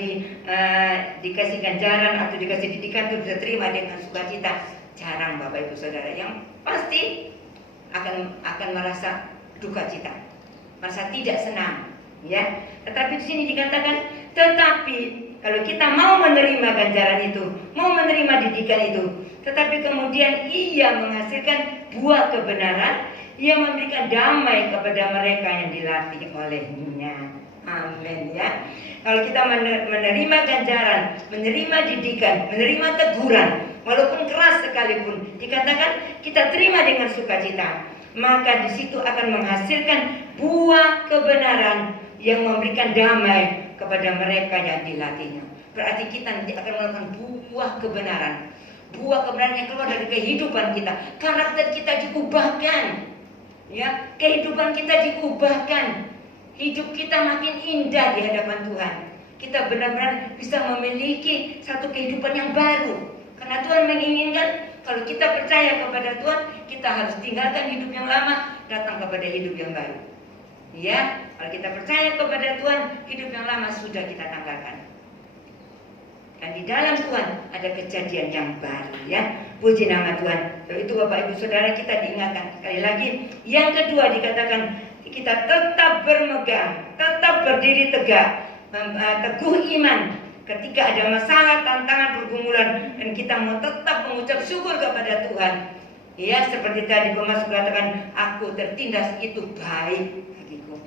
dikasih ganjaran atau dikasih didikan itu bisa terima dengan sukacita. Jarang Bapak Ibu Saudara. Yang pasti akan merasa duka cita, merasa tidak senang, ya. Tetapi di sini dikatakan, tetapi kalau kita mau menerima ganjaran itu, mau menerima didikan itu, tetapi kemudian ia menghasilkan buah kebenaran, ia memberikan damai kepada mereka yang dilatih olehnya. Amin ya. Kalau kita menerima ganjaran, menerima didikan, menerima teguran, walaupun keras sekalipun, dikatakan kita terima dengan sukacita, maka di situ akan menghasilkan buah kebenaran yang memberikan damai kepada mereka yang dilatihnya. Berarti kita nanti akan melakukan buah kebenaran. Buah kebenaran yang keluar dari kehidupan kita. Karakter kita diubahkan. Ya, kehidupan kita diubahkan. Hidup kita makin indah di hadapan Tuhan. Kita benar-benar bisa memiliki satu kehidupan yang baru. Karena Tuhan menginginkan kalau kita percaya kepada Tuhan, kita harus tinggalkan hidup yang lama, datang kepada hidup yang baru. Ya, kalau kita percaya kepada Tuhan, hidup yang lama sudah kita tanggalkan. Dan di dalam Tuhan ada kejadian yang baru, ya. Puji nama Tuhan. Itu Bapak Ibu Saudara, kita diingatkan sekali lagi. Yang kedua dikatakan, kita tetap bermegang, tetap berdiri tegak, teguh iman ketika ada masalah, tantangan, pergumulan, dan kita mau tetap mengucap syukur kepada Tuhan. Ya, seperti tadi pemasuk katakan, aku tertindas itu baik bagiku,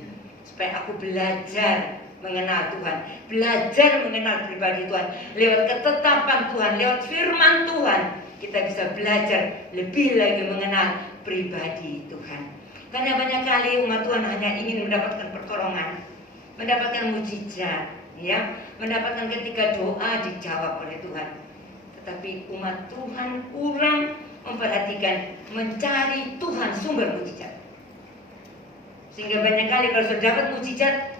supaya aku belajar mengenal Tuhan, belajar mengenal pribadi Tuhan. Lewat ketetapan Tuhan, lewat firman Tuhan, kita bisa belajar lebih lagi mengenal pribadi Tuhan. Karena banyak kali umat Tuhan hanya ingin mendapatkan pertolongan, mendapatkan mujizat, ya, mendapatkan ketika doa dijawab oleh Tuhan. Tetapi umat Tuhan kurang memperhatikan, mencari Tuhan sumber mujizat. Sehingga banyak kali kalau sudah dapat mujizat,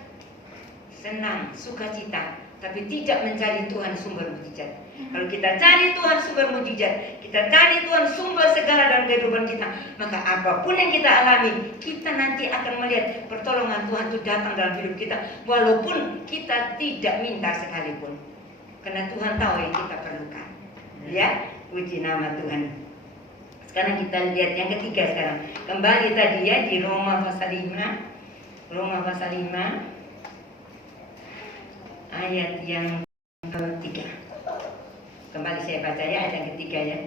senang, sukacita, tapi tidak mencari Tuhan sumber mujizat. Kalau kita cari Tuhan sumber mujizat, kita cari Tuhan sumber segala dalam kehidupan kita, maka apapun yang kita alami, kita nanti akan melihat pertolongan Tuhan itu datang dalam hidup kita, walaupun kita tidak minta sekalipun. Karena Tuhan tahu yang kita perlukan. Ya, puji nama Tuhan. Sekarang kita lihat yang ketiga sekarang. Kembali tadi ya di Roma pasal 5. Roma pasal 5 ayat yang ketiga. Kembali saya baca ya ayat yang ketiga ya.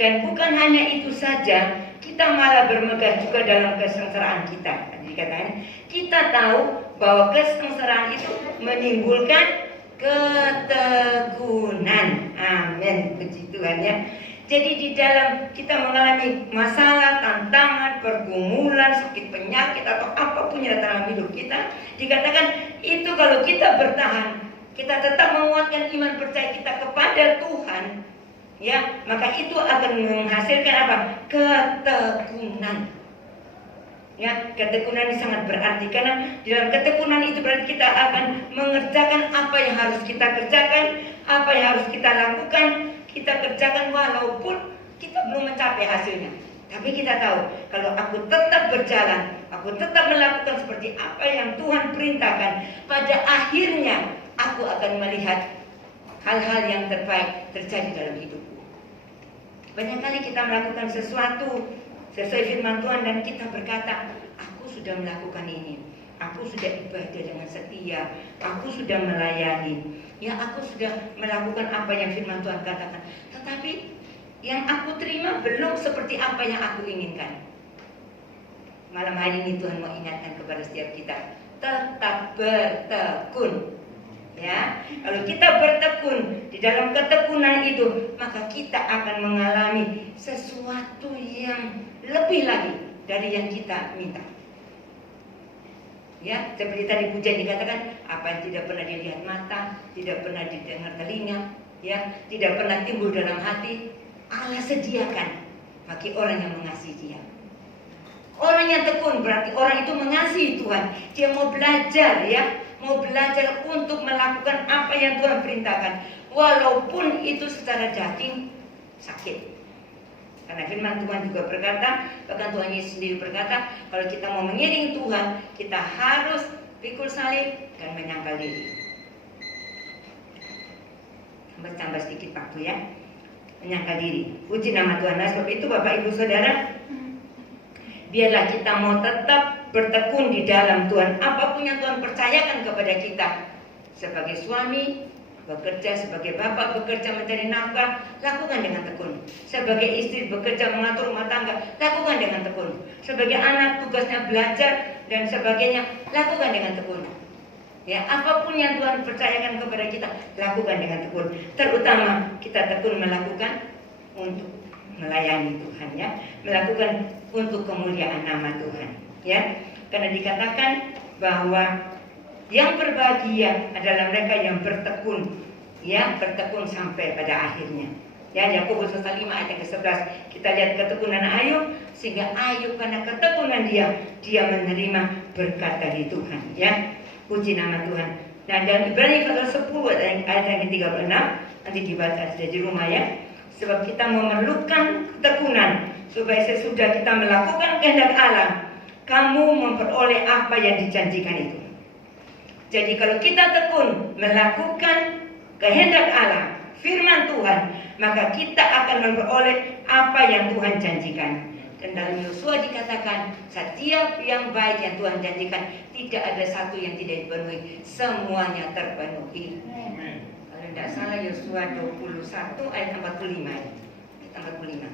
Dan bukan hanya itu saja, kita malah bermegah juga dalam kesengsaraan kita. Tadi dikatakan, kita tahu bahwa kesengsaraan itu menimbulkan ketekunan. Amin. Puji Tuhan ya. Jadi di dalam kita mengalami masalah, tantangan, pergumulan, sakit penyakit atau apapun yang dalam hidup kita, dikatakan itu kalau kita bertahan, kita tetap menguatkan iman percaya kita kepada Tuhan, ya, maka itu akan menghasilkan apa? Ketekunan. Ya, ketekunan ini sangat berarti karena di dalam ketekunan itu berarti kita akan mengerjakan apa yang harus kita kerjakan, apa yang harus kita lakukan, kita kerjakan walaupun kita belum mencapai hasilnya. Tapi kita tahu kalau aku tetap berjalan, aku tetap melakukan seperti apa yang Tuhan perintahkan, pada akhirnya aku akan melihat hal-hal yang terbaik terjadi dalam hidupku. Banyak kali kita melakukan sesuatu sesuai firman Tuhan dan kita berkata, aku sudah melakukan ini, aku sudah ibadah dengan setia, aku sudah melayani, ya aku sudah melakukan apa yang firman Tuhan katakan. Tetapi yang aku terima belum seperti apa yang aku inginkan. Malam hari ini Tuhan mau ingatkan kepada setiap kita, tetap bertekun. Ya, kalau kita bertekun di dalam ketekunan itu, maka kita akan mengalami sesuatu yang lebih lagi dari yang kita minta. Ya, seperti tadi pujian dikatakan, apa yang tidak pernah dilihat mata, tidak pernah didengar telinga, ya, tidak pernah timbul dalam hati, Allah sediakan bagi orang yang mengasihi Dia. Orang yang tekun berarti orang itu mengasihi Tuhan. Dia mau belajar, ya, mau belajar untuk melakukan apa yang Tuhan perintahkan, walaupun itu secara daging sakit. Karena firman Tuhan juga berkata, bahkan Tuhan Yesus sendiri berkata, kalau kita mau mengiring Tuhan, kita harus pikul salib, dan menyangkal diri. Tambah sedikit waktu ya. Menyangkal diri. Puji nama Tuhan. Nah, sebab itu Bapak Ibu Saudara, biarlah kita mau tetap bertekun di dalam Tuhan. Apapun yang Tuhan percayakan kepada kita, sebagai suami bekerja, sebagai bapak bekerja mencari nafkah, lakukan dengan tekun. Sebagai istri bekerja mengatur rumah tangga, lakukan dengan tekun. Sebagai anak tugasnya belajar dan sebagainya, lakukan dengan tekun. Ya, apapun yang Tuhan percayakan kepada kita, lakukan dengan tekun. Terutama kita tekun melakukan untuk melayani Tuhan, ya, melakukan untuk kemuliaan nama Tuhan, ya. Karena dikatakan bahwa yang berbahagia adalah mereka yang bertekun, ya, bertekun sampai pada akhirnya. Ya, Yakobus 5 ayat yang ke-11 kita lihat ketekunan Ayub, sehingga Ayub karena ketekunan dia menerima berkat dari Tuhan, ya. Puji nama Tuhan. Nah, dalam Ibrani pasal 10 ayat yang ke-36 nanti dibaca saja di rumah, ya. Sebab kita memerlukan ketekunan supaya sesudah kita melakukan kehendak Allah, kamu memperoleh apa yang dijanjikan itu. Jadi kalau kita tekun melakukan kehendak Allah, firman Tuhan, maka kita akan memperoleh apa yang Tuhan janjikan. Dan dalam Yosua dikatakan, setiap yang baik yang Tuhan janjikan, tidak ada satu yang tidak dipenuhi, semuanya terpenuhi. Amen. Kalau tidak salah Yosua 21 ayat 45. Ayat 45.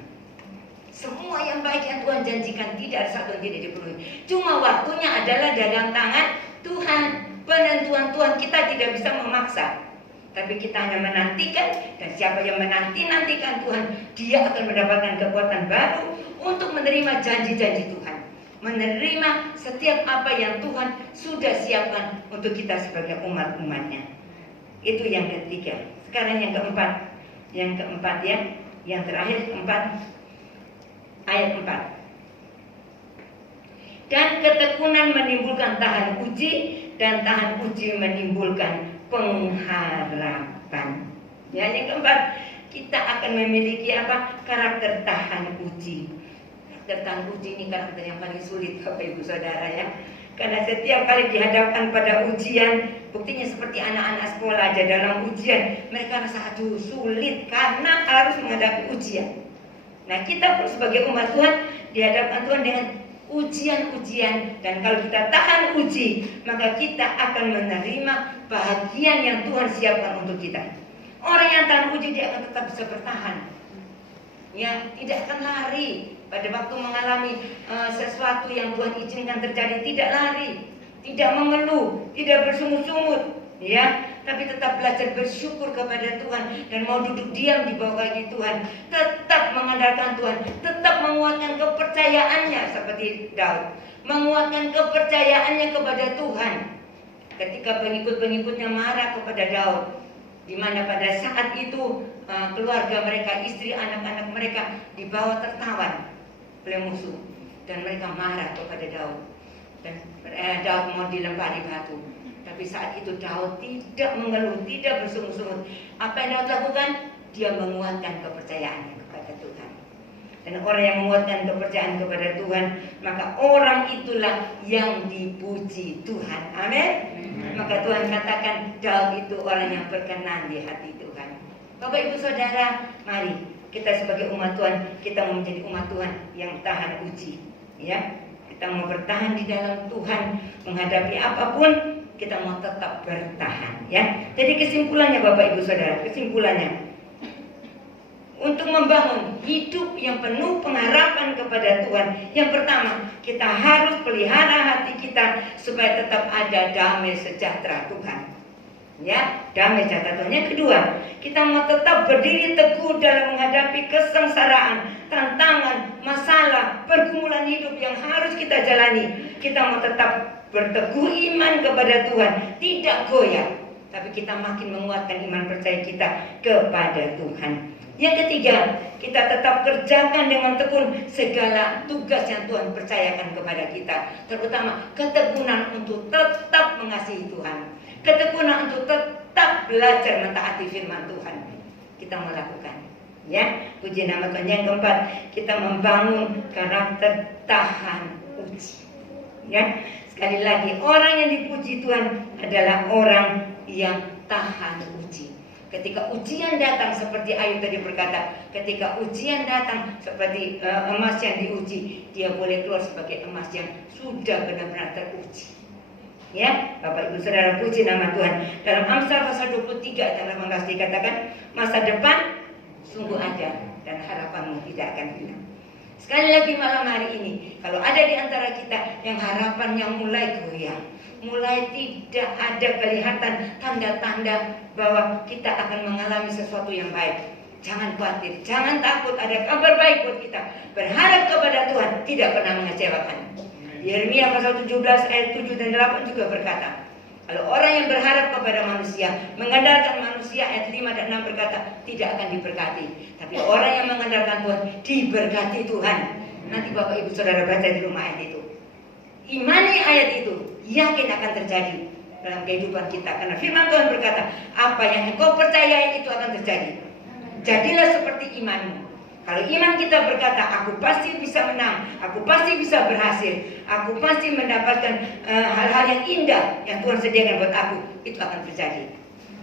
Semua yang baik yang Tuhan janjikan, tidak ada satu yang tidak dipenuhi. Cuma waktunya adalah dalam tangan Tuhan. Penentuan Tuhan kita tidak bisa memaksa, tapi kita hanya menantikan. Dan siapa yang menantikan Tuhan, dia akan mendapatkan kekuatan baru untuk menerima janji-janji Tuhan, menerima setiap apa yang Tuhan sudah siapkan untuk kita sebagai umat-umatnya. Itu yang ketiga. Sekarang yang keempat, ya, yang terakhir, ayat 4. Dan ketekunan menimbulkan tahan uji, dan tahan uji menimbulkan pengharapan. Ya, yang keempat, kita akan memiliki apa? Karakter tahan uji. Karakter tahan uji ini karakter yang paling sulit, Bapak Ibu Saudara, ya. Karena setiap kali dihadapkan pada ujian, buktinya seperti anak-anak sekolah aja dalam ujian, mereka rasa aduh sulit karena harus menghadapi ujian. Nah, kita pun sebagai umat Tuhan dihadapkan Tuhan dengan ujian-ujian, dan kalau kita tahan uji, maka kita akan menerima bahagian yang Tuhan siapkan untuk kita. Orang yang tahan uji, dia akan tetap bisa bertahan, ya, tidak akan lari pada waktu mengalami sesuatu yang Tuhan izinkan terjadi. Tidak lari, tidak mengeluh, tidak bersungut-sungut, ya, tapi tetap belajar bersyukur kepada Tuhan dan mau duduk diam di bawah kaki Tuhan, tetap mengandalkan Tuhan, tetap menguatkan kepercayaannya seperti Daud, menguatkan kepercayaannya kepada Tuhan. Ketika pengikut-pengikutnya marah kepada Daud, di mana pada saat itu keluarga mereka, istri, anak-anak mereka dibawa tertawan oleh musuh, dan mereka marah kepada Daud, dan Daud mau dilempari batu. Tapi saat itu Daud tidak mengeluh, tidak bersungut-sungut. Apa yang Daud lakukan? Dia menguatkan kepercayaannya kepada Tuhan. Dan orang yang menguatkan kepercayaan kepada Tuhan, maka orang itulah yang dipuji Tuhan. Amin. Maka Tuhan katakan Daud itu orang yang berkenan di hati Tuhan. Bapak Ibu Saudara, mari kita sebagai umat Tuhan, kita mau menjadi umat Tuhan yang tahan uji, ya. Kita mau bertahan di dalam Tuhan, menghadapi apapun, kita mau tetap bertahan, ya. Jadi kesimpulannya Bapak Ibu Saudara, kesimpulannya, untuk membangun hidup yang penuh pengharapan kepada Tuhan, yang pertama, kita harus pelihara hati kita supaya tetap ada damai sejahtera Tuhan, ya, damai sejahtera Tuhan. Yang kedua, kita mau tetap berdiri teguh dalam menghadapi kesengsaraan, tantangan, masalah, pergumulan hidup yang harus kita jalani. Kita mau tetap berteguh iman kepada Tuhan, tidak goyah, tapi kita makin menguatkan iman percaya kita kepada Tuhan. Yang ketiga, kita tetap kerjakan dengan tekun segala tugas yang Tuhan percayakan kepada kita, terutama ketekunan untuk tetap mengasihi Tuhan, ketekunan untuk tetap belajar mentaati firman Tuhan. Kita melakukan, ya, puji nama Tuhan. Yang keempat, kita membangun karakter tahan uji, ya. Sekali lagi, orang yang dipuji Tuhan adalah orang yang tahan uji. Ketika ujian datang seperti Ayub tadi berkata, ketika ujian datang seperti emas yang diuji, dia boleh keluar sebagai emas yang sudah benar-benar teruji. Ya, Bapak Ibu Saudara, puji nama Tuhan. Dalam Amsal pasal 23 ayat 18 dikatakan, masa depan sungguh ada dan harapanmu tidak akan hilang. Sekali lagi malam hari ini, kalau ada di antara kita yang harapannya mulai goyah, mulai tidak ada kelihatan tanda-tanda bahwa kita akan mengalami sesuatu yang baik, jangan khawatir, jangan takut, ada kabar baik buat kita. Berharap kepada Tuhan tidak pernah mengecewakan. Yeremia pasal 17 ayat 7 dan 8 juga berkata, kalau orang yang berharap kepada manusia, mengandalkan manusia, ayat 5 dan 6 berkata, tidak akan diberkati. Tapi orang yang mengandalkan Tuhan, diberkati Tuhan. Nanti Bapak Ibu Saudara baca di rumah ayat itu. Imani ayat itu, yakin akan terjadi dalam kehidupan kita. Karena firman Tuhan berkata, apa yang engkau percayai itu akan terjadi. Jadilah seperti imanmu. Kalau iman kita berkata, aku pasti bisa menang, aku pasti bisa berhasil, aku pasti mendapatkan hal-hal yang indah yang Tuhan sediakan buat aku, itu akan terjadi.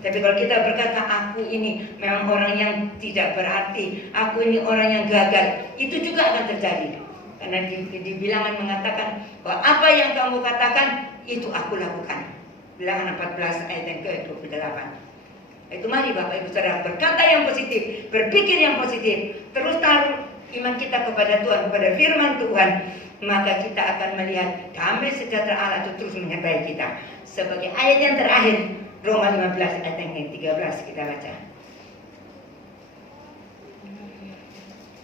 Tapi kalau kita berkata, aku ini memang orang yang tidak berarti, aku ini orang yang gagal, itu juga akan terjadi. Karena di bilangan mengatakan bahwa apa yang kamu katakan, itu aku lakukan. Bilangan 14 ayat yang ke-28. Itu mari Bapak Ibu Saudara berkata yang positif, berpikir yang positif, terus taruh iman kita kepada Tuhan, kepada firman Tuhan, maka kita akan melihat damai sejahtera Allah itu terus menyertai kita. Sebagai ayat yang terakhir, Roma 15 ayat yang ke-13 kita baca.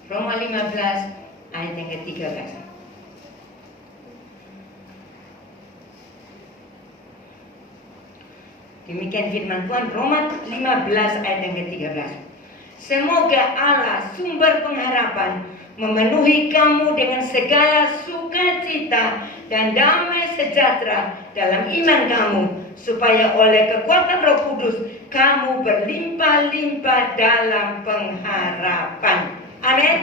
Roma 15 ayat yang ke-13. Demikian firman Tuhan, Roma 15 ayat yang ke-13. Semoga Allah sumber pengharapan memenuhi kamu dengan segala sukacita dan damai sejahtera dalam iman kamu, supaya oleh kekuatan Roh Kudus kamu berlimpah-limpah dalam pengharapan. Amin.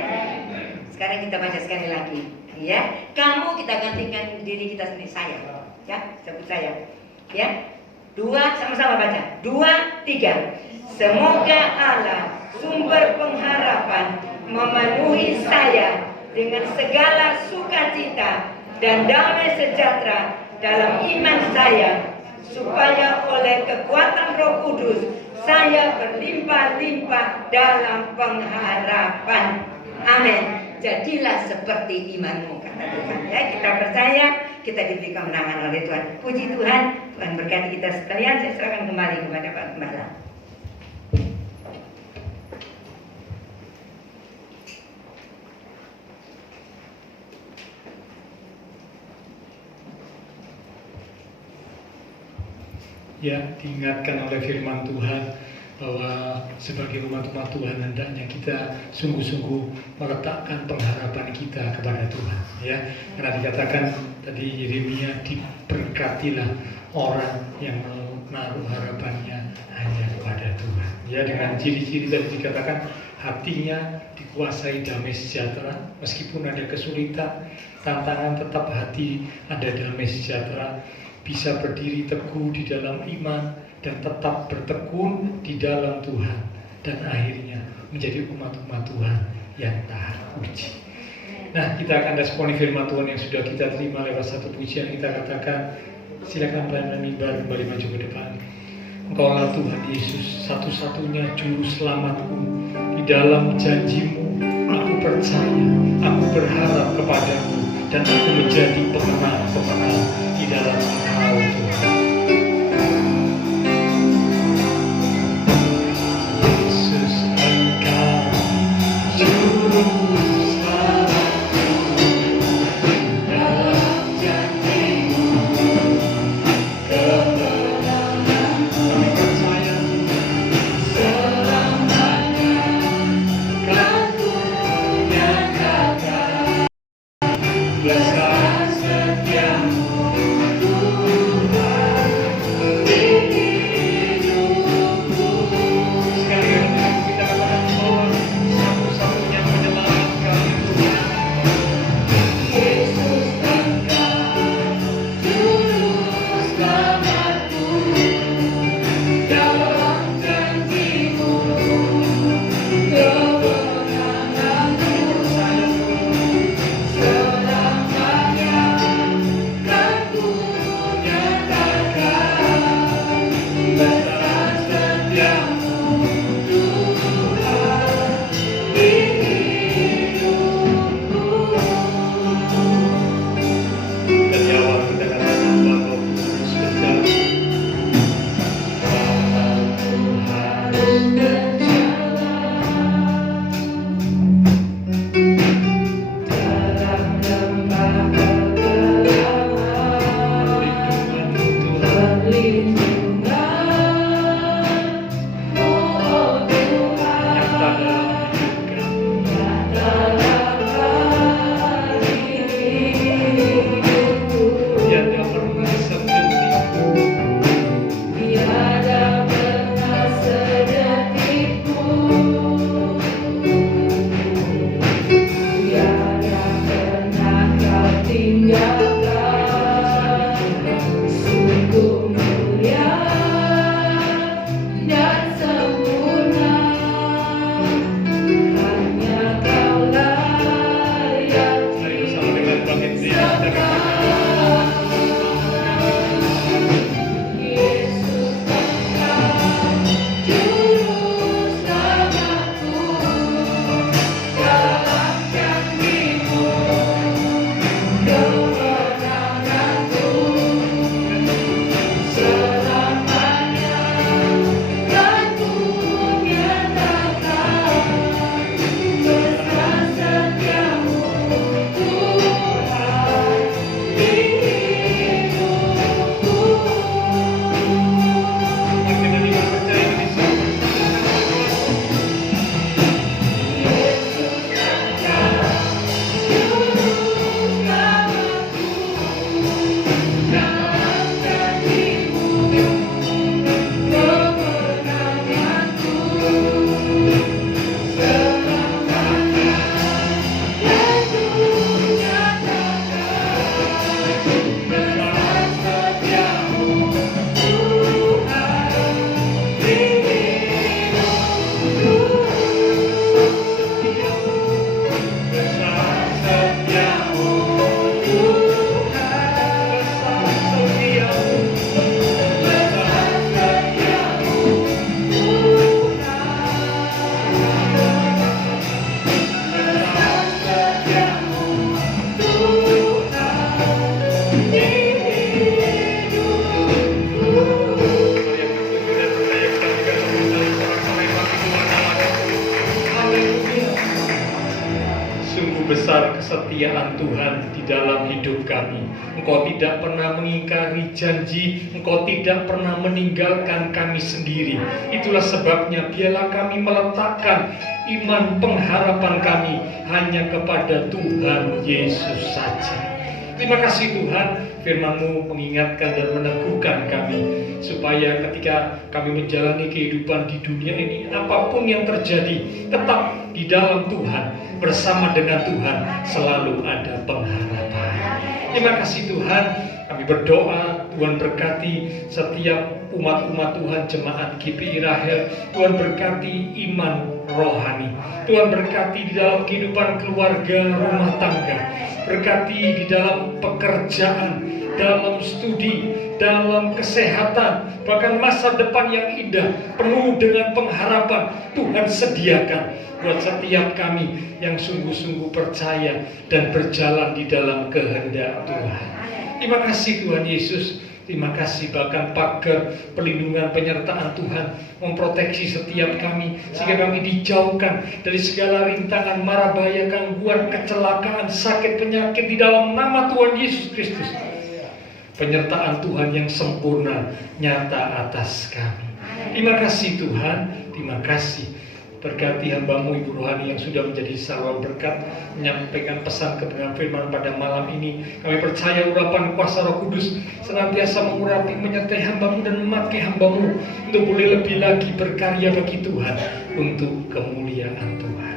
Sekarang kita baca sekali lagi, ya. Kamu kita gantikan diri kita sendiri, saya, ya, sebut saya, ya. 2, sama-sama baca. 2, 3. Semoga Allah sumber pengharapan memenuhi saya dengan segala sukacita dan damai sejahtera dalam iman saya, supaya oleh kekuatan Roh Kudus saya berlimpah-limpah dalam pengharapan. Amin. Jadilah seperti imanmu, kata Tuhan. Ya, kita percaya kita diberi kemenangan oleh Tuhan. Puji Tuhan, Tuhan berkati kita sekalian. Saya serahkan kembali kepada Pak Gembala. Ya, diingatkan oleh firman Tuhan bahwa sebagai umat-umat Tuhan hendaknya kita sungguh-sungguh meletakkan pengharapan kita kepada Tuhan, ya. Karena dikatakan tadi Yeremia, diberkatilah orang yang menaruh harapannya hanya kepada Tuhan. Ya, dengan ciri-ciri tadi dikatakan hatinya dikuasai damai sejahtera, meskipun ada kesulitan, tantangan, tetap hati ada damai sejahtera, bisa berdiri teguh di dalam iman dan tetap bertekun di dalam Tuhan, dan akhirnya menjadi umat-umat Tuhan yang tahan uji. Nah, kita akan responi firman Tuhan yang sudah kita terima lewat satu pujian. Kita katakan, silakan pelayanan mimbar kembali maju ke depan. Engkaulah Tuhan Yesus, satu-satunya juru selamatku. Di dalam janji-Mu aku percaya, aku berharap kepadamu, dan aku menjadi pemenang-pemenang di dalam Engkau, Tuhan. Yesus, Engkau juru selamatku. Dalam janji-Mu kemenanganku, kami percaya selamanya kan ku nyatakan belas setiamu. besar kesetiaan Tuhan di dalam hidup kami. Engkau tidak pernah mengingkari janji, Engkau tidak pernah meninggalkan kami sendiri. Itulah sebabnya biarlah kami meletakkan iman pengharapan kami hanya kepada Tuhan Yesus saja. Terima kasih Tuhan, firman-Mu mengingatkan dan meneguhkan kami, supaya ketika kami menjalani kehidupan di dunia ini, apapun yang terjadi, tetap di dalam Tuhan, bersama dengan Tuhan, selalu ada pengharapan. Terima kasih Tuhan, kami berdoa, Tuhan berkati setiap umat-umat Tuhan, jemaat GPI Rahel. Tuhan berkati iman rohani, Tuhan berkati di dalam kehidupan keluarga, rumah tangga, berkati di dalam pekerjaan, dalam studi, dalam kesehatan, bahkan masa depan yang indah, penuh dengan pengharapan. Tuhan sediakan buat setiap kami yang sungguh-sungguh percaya dan berjalan di dalam kehendak Tuhan. Terima kasih Tuhan Yesus. Terima kasih bahkan pagar perlindungan penyertaan Tuhan memproteksi setiap kami, sehingga kami dijauhkan dari segala rintangan, mara bahaya, gangguan, kecelakaan, sakit, penyakit di dalam nama Tuhan Yesus Kristus. Penyertaan Tuhan yang sempurna nyata atas kami. Terima kasih Tuhan, terima kasih. Berkati hamba-Mu Ibu Rohani yang sudah menjadi saluran berkat, menyampaikan pesan kebenaran firman pada malam ini. Kami percaya urapan kuasa Roh Kudus senantiasa mengurapi, menyertai hamba-Mu dan memakai hamba-Mu untuk boleh lebih lagi berkarya bagi Tuhan, untuk kemuliaan Tuhan.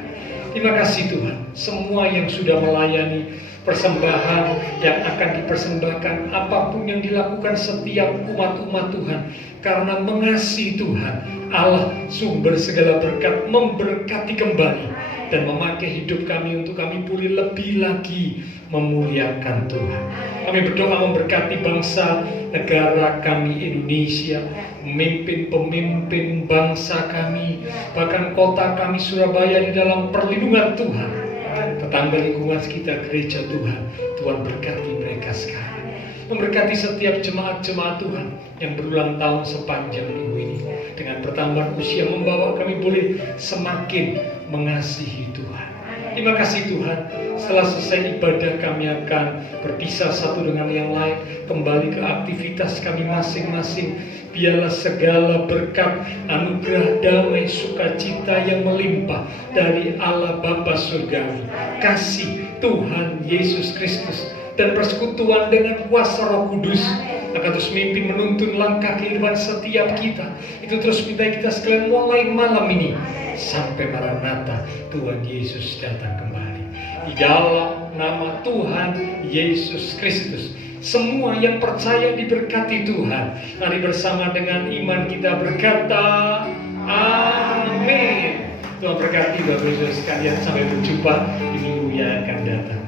Terima kasih Tuhan, semua yang sudah melayani persembahan yang akan dipersembahkan, apapun yang dilakukan setiap umat-umat Tuhan, karena mengasihi Tuhan, Allah sumber segala berkat, memberkati kembali dan memakai hidup kami untuk kami boleh lebih lagi memuliakan Tuhan. Kami berdoa memberkati bangsa negara kami Indonesia, pemimpin-pemimpin bangsa kami, bahkan kota kami Surabaya di dalam perlindungan Tuhan. Tetangga lingkungan sekitar gereja Tuhan, Tuhan berkati mereka sekarang. Memberkati setiap jemaat-jemaat Tuhan yang berulang tahun sepanjang minggu ini, dengan pertambahan usia membawa kami boleh semakin mengasihi Tuhan. Terima kasih Tuhan, setelah selesai ibadah kami akan berpisah satu dengan yang lain, kembali ke aktivitas kami masing-masing. Biarlah segala berkat, anugerah, damai, sukacita yang melimpah dari Allah Bapa Surgawi, kasih Tuhan Yesus Kristus, dan persekutuan dengan kuasa Roh Kudus akan terus memimpin menuntun langkah kehidupan setiap kita. Itu terus minta kita sekalian mulai malam ini sampai Maranatha Tuhan Yesus datang kembali. Di dalam nama Tuhan Yesus Kristus, semua yang percaya diberkati Tuhan. Mari bersama dengan iman kita berkata amin. Tuhan berkati Bapak Ibu sekalian, sampai berjumpa di minggu yang akan datang.